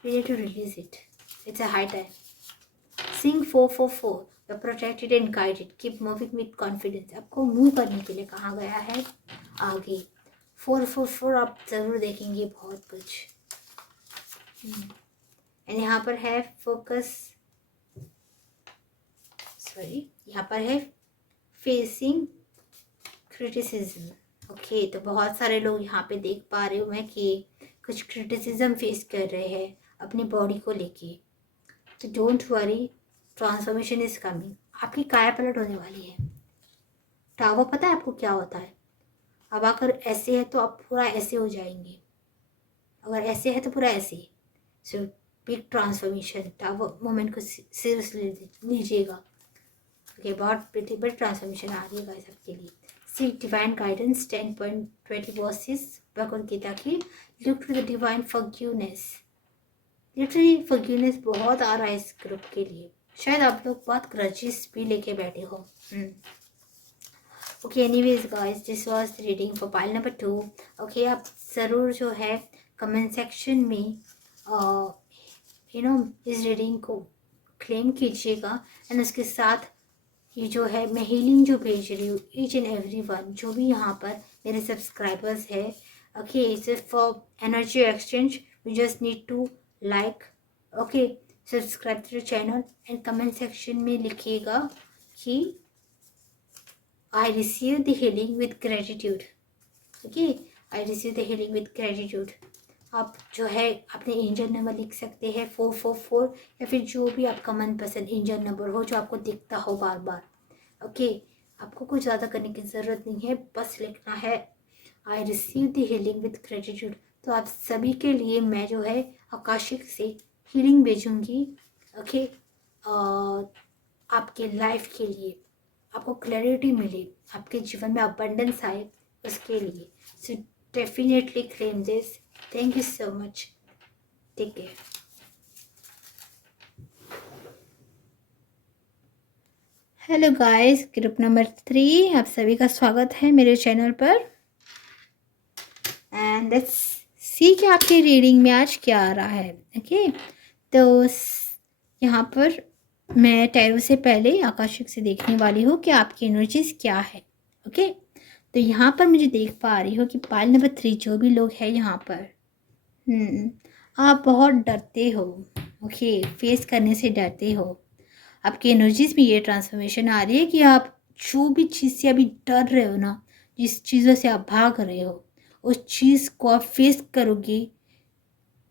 you need to release it. It's a high time. Sing 444. You're protected and guided. Keep moving with confidence. आपको मूव करने के लिए कहा गया है आगे। 444 आप ज़रूर देखेंगे बहुत कुछ। एंड यहाँ पर है फोकस, सॉरी यहाँ पर है फेसिंग क्रिटिसिज्म। ओके, तो बहुत सारे लोग यहाँ पे देख पा रहे हो मैं कि कुछ क्रिटिसिज्म फेस कर रहे हैं अपनी बॉडी को लेके। तो don't worry, transformation is coming, आपकी काया पलट होने वाली है। टावर पता है आपको क्या होता है, अब अगर ऐसे है तो आप पूरा ऐसे हो जाएंगे, अगर ऐसे है तो पूरा ऐसे। So big transformation, tower moment को सीरियसली लीजिएगा। ओके, बहुत बड़ी ट्रांसफॉर्मेशन आ रही है गाइस आपके लिए। Seek divine guidance 10.20 verses Bhagavad Gita की, look to the divine forgiveness. Literally forgiveness बहुत आ रहा है इस ग्रुप के लिए। शायद आप लोग बहुत ग्रजेस भी लेके बैठे हो। Okay, anyways guys, this was reading for pile number 2। Okay, आप ज़रूर जो है कमेंट सेक्शन में इस रीडिंग को क्लेम कीजिएगा। एंड उसके साथ ये जो है मैं हीलिंग जो भेज रही हूँ ईच एंड एवरी वन जो भी यहाँ पर मेरे सब्सक्राइबर्स है, ओके, सिर्फ for energy exchange we just need to like, okay, subscribe to the channel and comment section में लिखिएगा कि I receive the healing with gratitude. Okay, I receive the healing with gratitude. आप जो है अपने angel number लिख सकते हैं 444, या फिर जो भी आपका मनपसंद एंजल नंबर हो जो आपको दिखता हो बार बार। ओके, आपको कुछ ज़्यादा करने की ज़रूरत नहीं है, बस लिखना है आई receive the healing with gratitude. तो आप सभी के लिए मैं जो है आकाशिक से हीलिंग भेजूँगी। ओके, आपके लाइफ के लिए, आपको क्लैरिटी मिले, आपके जीवन में अबंडेंस आए, उसके लिए। So definitely claim this. Thank you so much, take care. Hello guys, group number 3, आप सभी का स्वागत है मेरे चैनल पर। एंड लेट्स सी कि आपकी रीडिंग में आज क्या आ रहा है। ओके, तो यहाँ पर मैं टैरो से पहले आकाशिक से देखने वाली हूँ कि आपकी एनर्जीज क्या है। ओके, तो यहाँ पर मुझे देख पा रही हो कि पाइल नंबर 3 जो भी लोग हैं यहाँ पर, आप बहुत डरते हो। ओके, फेस करने से डरते हो। आपकी एनर्जीज में ये ट्रांसफॉर्मेशन आ रही है कि आप जो भी चीज़ से अभी डर रहे हो ना, जिस चीज़ों से आप भाग रहे हो, उस चीज़ को आप फेस करोगे।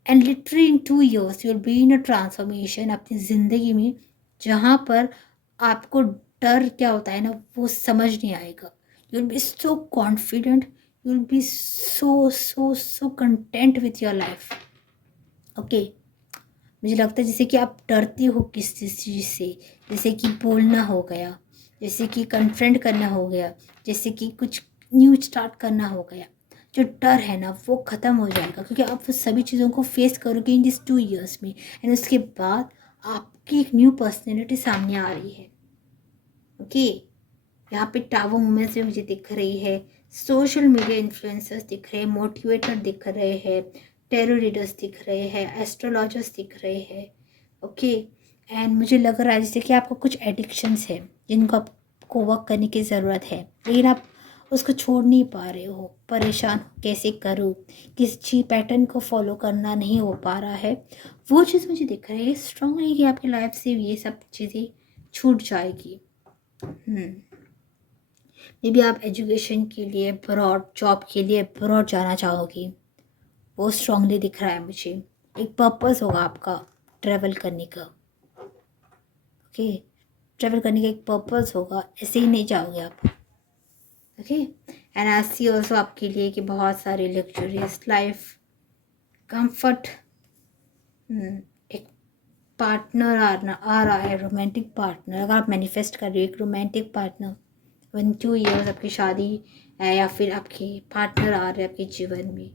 And literally in 2 years you will be in a transformation अपनी ज़िंदगी में, जहाँ पर आपको डर क्या होता है ना वो समझ नहीं आएगा। You will B so confident, you will B so so so content with your life. Okay, मुझे लगता है जैसे कि आप डरते हो किसी चीज़ से, जैसे कि बोलना हो गया, जैसे कि कन्फ्रंट करना हो गया, जैसे कि कुछ न्यू स्टार्ट करना हो गया। जो डर है ना वो ख़त्म हो जाएगा, क्योंकि आप वो सभी चीज़ों को फेस करोगे इन दिस 2 years में। एंड उसके बाद आपकी एक न्यू पर्सनैलिटी सामने आ रही है। ओके, यहाँ पे टावर वूमेंस भी मुझे दिख रही है, सोशल मीडिया इन्फ्लुएंसर्स दिख रहे हैं, मोटिवेटर दिख रहे हैं, टेरो रीडर्स दिख रहे हैं, एस्ट्रोलॉजर्स दिख रहे हैं। ओके, एंड मुझे लग रहा है जैसे कि आपको कुछ एडिक्शंस है जिनको आपको वर्क करने की ज़रूरत है, लेकिन आप उसको छोड़ नहीं पा रहे हो, परेशान कैसे करूँ, किस चीज़ पैटर्न को फॉलो करना नहीं हो पा रहा है। वो चीज़ मुझे दिख रही है स्ट्रांगली कि आपकी लाइफ से ये सब चीज़ें छूट जाएगी। मे बी आप एजुकेशन के लिए अब्रॉड, जॉब के लिए अब्रॉड जाना चाहोगी, वो स्ट्रांगली दिख रहा है मुझे। एक पर्पस होगा आपका ट्रैवल करने का। ओके, ट्रैवल करने का एक पर्पस होगा, ऐसे ही नहीं जाओगे आप। Okay, and I see also आपके लिए कि बहुत सारी लग्जरियस लाइफ, कंफर्ट, एक पार्टनर आ रहा है, रोमांटिक पार्टनर। अगर आप मैनिफेस्ट कर रहे हो एक रोमांटिक पार्टनर, 1-2 years आपकी शादी है, या फिर आपके पार्टनर आ रहे हैं आपके जीवन में।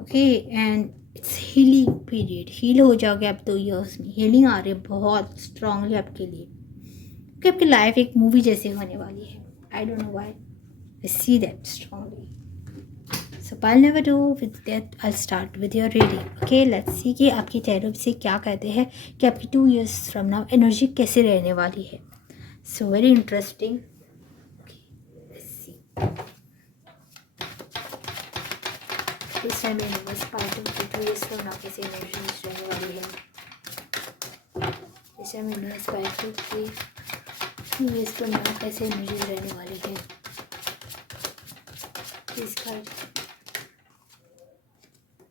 Okay, and it's healing period, heal हो जाओगे आप 2 years में। हीलिंग आ रही है बहुत स्ट्रांगली आपके लिए, क्योंकि आपकी लाइफ एक मूवी जैसे होने वाली है। आई don't know why, I see that strongly. So I'll never do with that, I'll start with your reading. Okay, let's see कि आपकी टैरो से क्या कहते हैं कि आपकी 2 years from now एनर्जी कैसे रहने वाली है। So very interesting. इस टाइम में बस पार्टन की 2 years from now कैसे एनर्जी रहने वाली है। इस टाइम में बस पार्टन की 2 years from now कैसे एनर्जी रहने वाली है। Please guide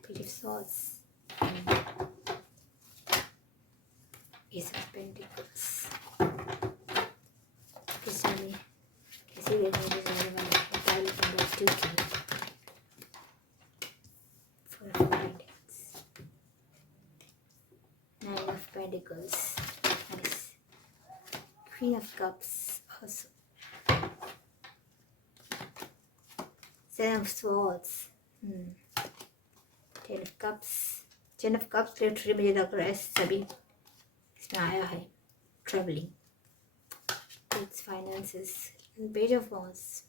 Page of Swords, Ace of Pentacles, किस समय कैसी एनर्जी रहने वाली है। पाइल नंबर 2 की 4 of Pentacles, 9 of Pentacles, nice, Queen of Cups also, 7 of Swords, 10 of Cups। 10 of Cups literally मुझे लग रहा है सभी इसमें आया है। Travelling, it's finances, page of wands,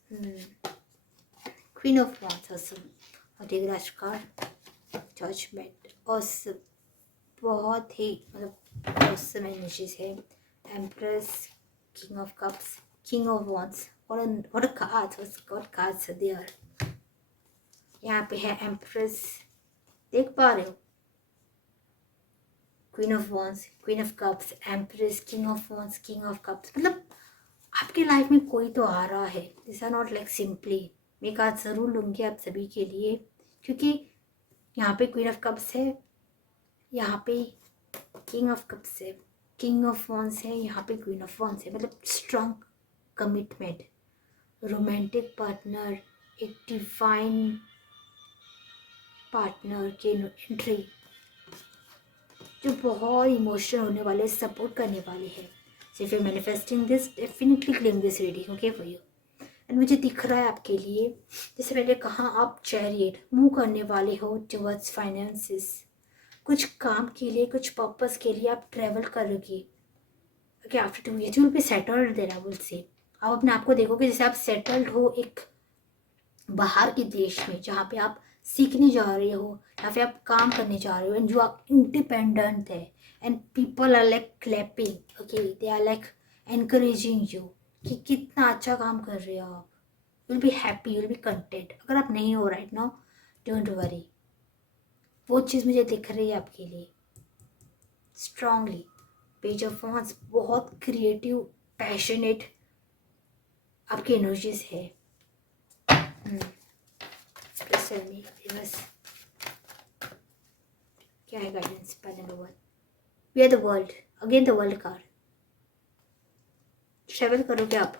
queen of wands awesome, और एक राजकार, जजमेंट ऑसम, बहुत ही मतलब ऑसम एनर्जीज है। Empress, king of cups, king of wands, what a cards, what cards are there। यहाँ पे है एम्प्रेस, देख पा रहे हो, queen of wands, queen of cups, empress, king of wands, king of cups. मतलब आपके लाइफ में कोई तो आ रहा है। This are not like simply, मैं एक आज ज़रूर लूँगी आप सभी के लिए, क्योंकि यहाँ पे क्वीन ऑफ कप्स है, यहाँ पे किंग ऑफ कप्स है, किंग ऑफ वॉन्स है, यहाँ पे क्वीन ऑफ वॉन्स है। मतलब स्ट्रॉन्ग कमिटमेंट, रोमांटिक पार्टनर, एक डिवाइन पार्टनर की एंट्री जो बहुत इमोशनल होने वाले, सपोर्ट करने वाले हैं। सिर्फ manifesting this, definitely claim this reading, okay for you. And मुझे दिख रहा है आपके लिए, जैसे मैंने कहा, आप चैरियट मूव करने वाले हो टुवर्ड्स फाइनेंसिस, कुछ काम के लिए, कुछ पर्पस के लिए आप ट्रैवल करोगे। Okay, after 2 years you will be settled there, I will say. आप अपने आप को देखोगे जैसे आप सेटल्ड हो एक बाहर के देश में, जहाँ पे आप सीखने जा रहे हो या फिर आप काम करने जा रहे हो, एंड जो आप इंडिपेंडेंट है, and people are like clapping, okay, they are like encouraging you कि कितना अच्छा काम कर रहे हो आप। You will be happy, you will be content. अगर आप नहीं हो राइट नाउ, डोंट वरी, वो चीज़ मुझे दिख रही है आपके लिए स्ट्रांगली। पेज ऑफ वॉन्ड्स, बहुत क्रिएटिव, पैशनेट आपकी एनर्जीज है। बस क्या है guidance by number 1? We are the world, again the world card. Travel करोगे आप,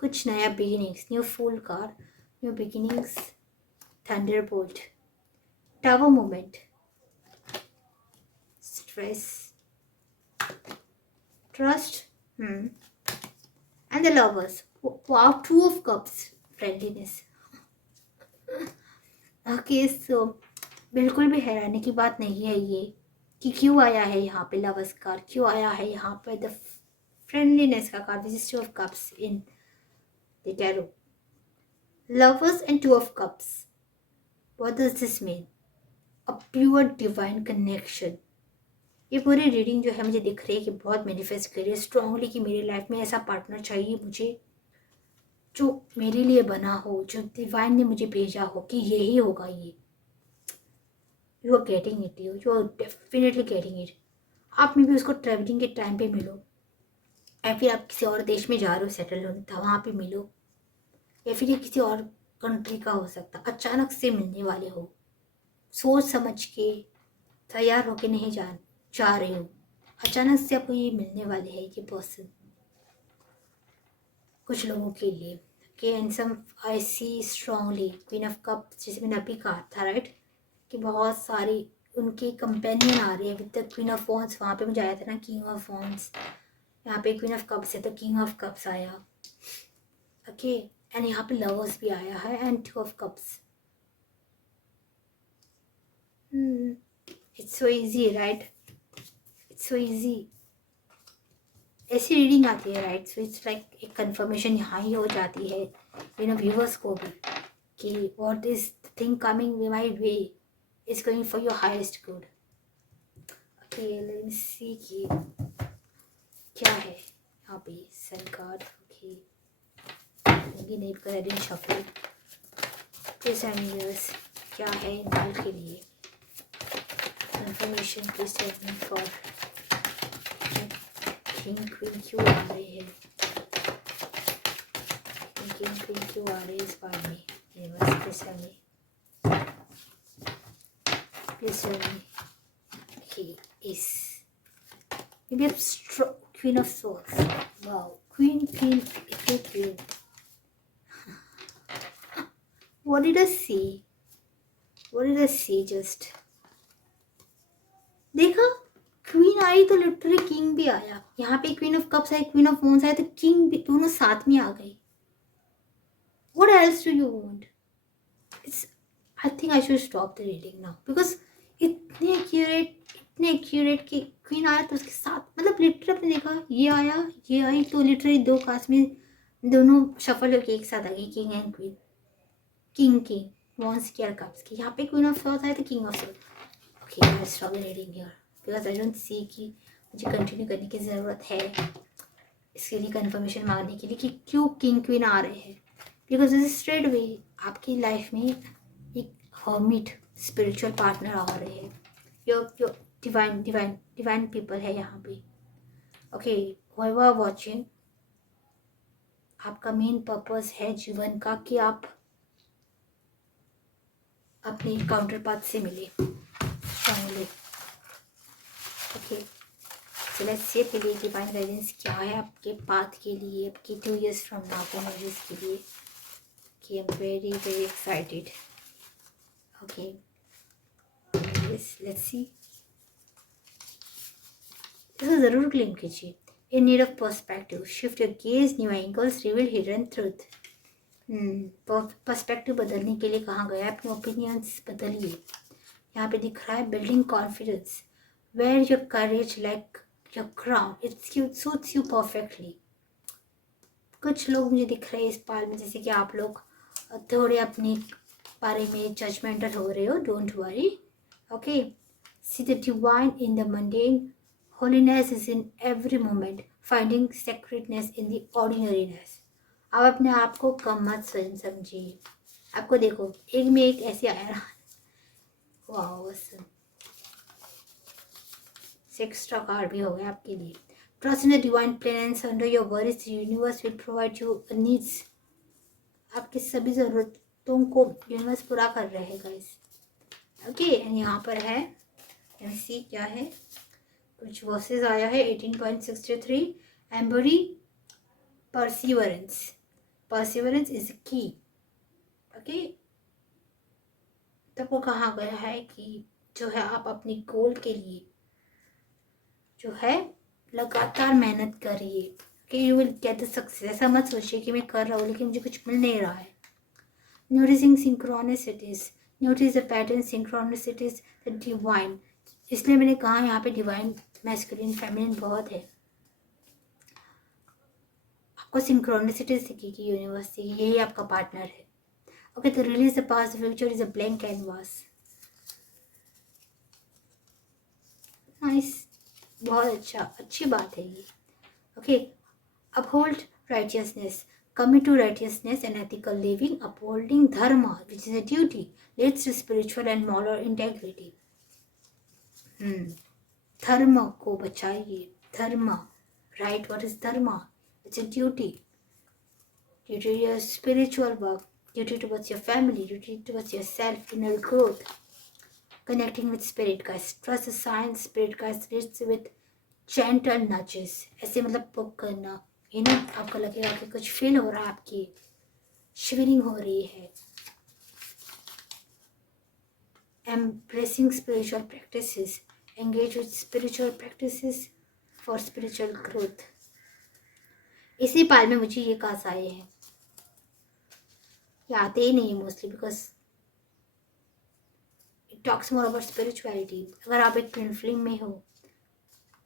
कुछ नया beginnings, new fool card, new beginnings, thunderbolt, tower moment, stress, trust, and the lovers. Wow, 2 of cups, friendliness. Okay, so बिल्कुल भी हैरानी की बात नहीं है ये कि क्यों आया है यहाँ पे लवर्स कार्ड, क्यों आया है यहाँ पे द फ्रेंडलीनेस का card, which is 2 of cups in the tarot. Lovers and 2 of cups, what does this mean? A pure divine connection. ये पूरी रीडिंग जो है मुझे दिख रही है कि बहुत मैनिफेस्ट कर रही है स्ट्रांगली कि मेरी लाइफ में ऐसा पार्टनर चाहिए मुझे, जो मेरे लिए बना हो, जो डिवाइन ने मुझे भेजा हो कि यही होगा ये। You are getting it, you are definitely getting it. आप में भी उसको ट्रैवलिंग के टाइम पे मिलो, या फिर आप किसी और देश में जा रहे हो सेटल होने, तो वहाँ पे मिलो, या फिर ये किसी और कंट्री का हो सकता, अचानक से मिलने वाले हो, सोच समझ के तैयार होके नहीं जा रहे हो, अचानक से आपको ये मिलने वाले है ये पर्सन। कुछ लोगों के लिए कि and some I see strongly queen of cup, जैसे मैंने अभी कहा था राइट, कि बहुत सारी उनके कंपेनियन आ रहे हैं with the queen of wands. वहाँ पे मुझे आया था ना किंग ऑफ वॉन्ड्स, यहाँ पे क्वीन ऑफ कप्स है तो किंग ऑफ कप्स आया। ओके, एंड यहाँ पे लवर्स भी आया है and 2 of cups। It's so easy right, it's so easy. ऐसी रीडिंग आती है राइट, सो इट्स लाइक एक कंफर्मेशन यहाँ ही हो जाती है व्यूवर्स को भी कि what is thing coming my way is going for your highest good. Okay, let's see कि क्या है यहाँ पे सन कार्ड। ओके, नहीं कर रही शफल, प्लीज व्यूअर्स क्या है नाल के लिए confirmation, please tell me for king queen क्यों आ रही है, किंग क्वीन क्यों आ रही है इस बार में। Universe please tell me he is maybe a queen of swords. Wow, queen. What did I see? Just देखा, क्वीन आई तो लिटरली किंग भी आया। यहाँ पे queen of cups I, queen of wands आया, तो किंग भी, दोनों साथ में आ गई। What else do you want? I think I should stop the reading now because इतने एक्यूरेट कि क्वीन आया तो उसके साथ, मतलब लिटरली आपने देखा ये आया ये आई तो लिटरली 2 कार्ड्स में दोनों शफल होके एक साथ आ गई, king and queen. King wands की और कप्स की, यहाँ पे क्वीन ऑफ सॉर्ड्स आया तो king of swords. Okay, I stop the reading here because I don't see कि मुझे कंटिन्यू करने की ज़रूरत है इसके लिए, कंफर्मेशन मांगने के लिए कि क्यों किंग क्वीन आ रहे हैं। बिकॉज दिस स्ट्रेट वे आपकी लाइफ में एक हर्मिट स्पिरिचुअल पार्टनर आ रहे हैं, योर डिवाइन पीपल है यहाँ पे। ओके, whoever watching, आपका मेन पर्पस है जीवन का कि आप अपने काउंटर पार्ट से मिले स्ट्रांगली। ओके, सो लेट्स सी के लिए डिवाइन गाइडेंस क्या है आपके पाथ के लिए, आपके 2 years फ्रॉम नाउ के एनर्जीज के लिए। कि I am very very excited. Okay, let's सी। इसको ज़रूर क्लेम कीजिए। In need of perspective, shift your gauge, new angles reveal hidden truth. Perspective बदलने के लिए कहाँ गया, अपने ओपिनियंस बदलिए। यहाँ पे दिख रहा है building confidence, wear your courage like your crown, it suits you perfectly. कुछ लोग मुझे दिख रहे हैं इस पाल में, जैसे कि आप लोग थोड़े अपने बारे में जजमेंटल हो रहे हो। Don't worry, okay. See the divine in the mundane, holiness is in every moment, finding sacredness in the ordinariness. आप अपने आप को कम मत समझिए। आपको देखो एक में एक ऐसे आया, वाह, एक्स्ट्रा कार्ड भी हो गया आपके लिए। Trust in the divine plan and surrender your worries, universe will provide you needs. आपकी सभी ज़रूरतों को यूनिवर्स पूरा कर रहे हैं गाइस। ओके, एंड यहाँ पर है, सी क्या है, कुछ वर्सेस आया है 18.63, एम्बडी परसिवरेंस, परसिवरेंस इज की। ओके, तब वो कहा गया है कि जो है आप अपनी गोल के लिए जो है लगातार मेहनत करिए कि you will get the success. ऐसा मत सोचिए कि मैं कर रहा हूँ लेकिन मुझे कुछ मिल नहीं रहा है। Noticing synchronicities, notice the pattern synchronicities the divine. इसलिए मैंने कहा यहाँ पे डिवाइन मैस्कुलिन फेमिनिन बहुत है। आपको सिंक्रोनिसिटीज दिखेगी, यूनिवर्स से यही आपका पार्टनर है। ओके, तो release the past, future is a blank canvas. Nice, बहुत अच्छा, अच्छी बात है ये। Okay, uphold righteousness, commit to righteousness and ethical living, upholding dharma, which is a duty, leads to spiritual and moral integrity. धर्म को बचाइए, धर्म, right? What is dharma? It's a duty. Duty to your spiritual work, duty towards your family, duty towards yourself, inner growth, connecting with spirit guides. Trust the science, spirit guides leads with gentle nudges. ऐसे मतलब book करना, आपको लगेगा कि कुछ feel हो रहा है, आपकी शिवरिंग हो रही है। Embracing spiritual practices, engage with spiritual practices for spiritual growth. इसी पाल में मुझे ये कार्ड्स आए हैं, ये आते ही नहीं है mostly because it talks more about spirituality. अगर आप एक ट्विन फ्लेम में हो,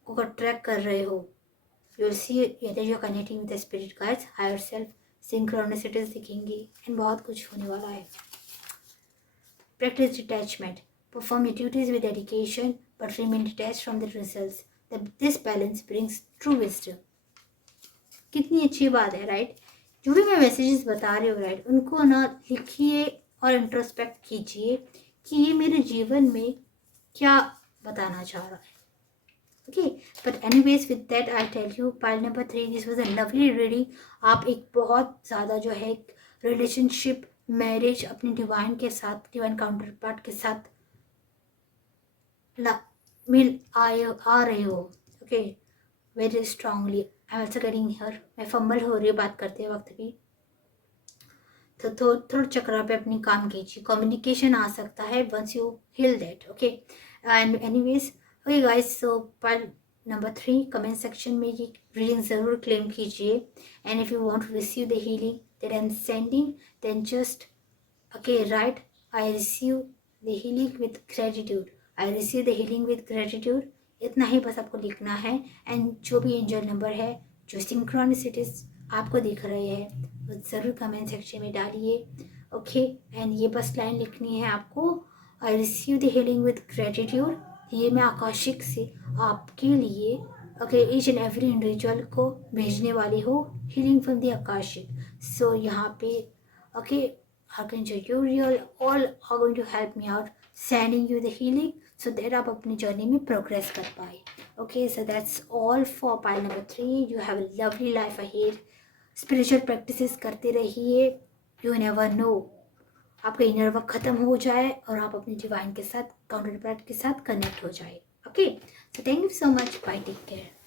अगर ट्रैक कर रहे हो, you'll see either you're connecting with the spirit guides, higher self, synchronicities दिखेंगी, एंड बहुत कुछ होने वाला है। Practice detachment, perform your duties with dedication but remain detached from the results. This balance brings true wisdom. कितनी अच्छी बात है, राइट? जो भी मैं मैसेजेस बता रही हूँ, राइट, उनको ना लिखिए और इंट्रोस्पेक्ट कीजिए कि ये मेरे जीवन में क्या बताना चाह रहा है। Okay, but anyways with that I tell you, pile number 3, this was a lovely reading. आप एक बहुत ज़्यादा जो है रिलेशनशिप, मैरिज अपने डिवाइन के साथ, डिवाइन काउंटर पार्ट के साथ मिल आ रहे हो। Okay, very strongly. I am also getting here, मैं फंबल हो रही हूँ बात करते वक्त भी, तो थोड़ा चक्रा पे अपनी काम कीजिए। कम्युनिकेशन आ सकता है once you heal that. Okay, and anyways, okay guys, so part number 3 comment section में ये रीडिंग ज़रूर क्लेम कीजिए। And if you want to receive the healing that I am sending, then just okay right, I receive the healing with gratitude, I receive the healing with gratitude. इतना ही बस आपको लिखना है। एंड जो भी एंजल नंबर है, जो सिंक्रोनिसिटीज आपको दिख रहे हैं, वो ज़रूर कमेंट सेक्शन में डालिए। ओके, एंड ये बस लाइन लिखनी है आपको, आई receive the healing with gratitude. ये मैं आकाशिक से आपके लिए okay each and every individual को भेजने वाली हूँ, हीलिंग फ्रॉम द आकाशिक। सो यहाँ पे okay, Archangel Uriel all are going to help me out sending you the healing so that आप अपनी जर्नी में प्रोग्रेस कर पाए। Okay, so that's all for pile number 3। You have a lovely life ahead, spiritual practices करते रहिए। You never know, आपका inner work खत्म हो जाए और आप अपने डिवाइन के साथ, काउंटर पार्ट के साथ कनेक्ट हो जाए। Okay, so thank you so much, bye, take care.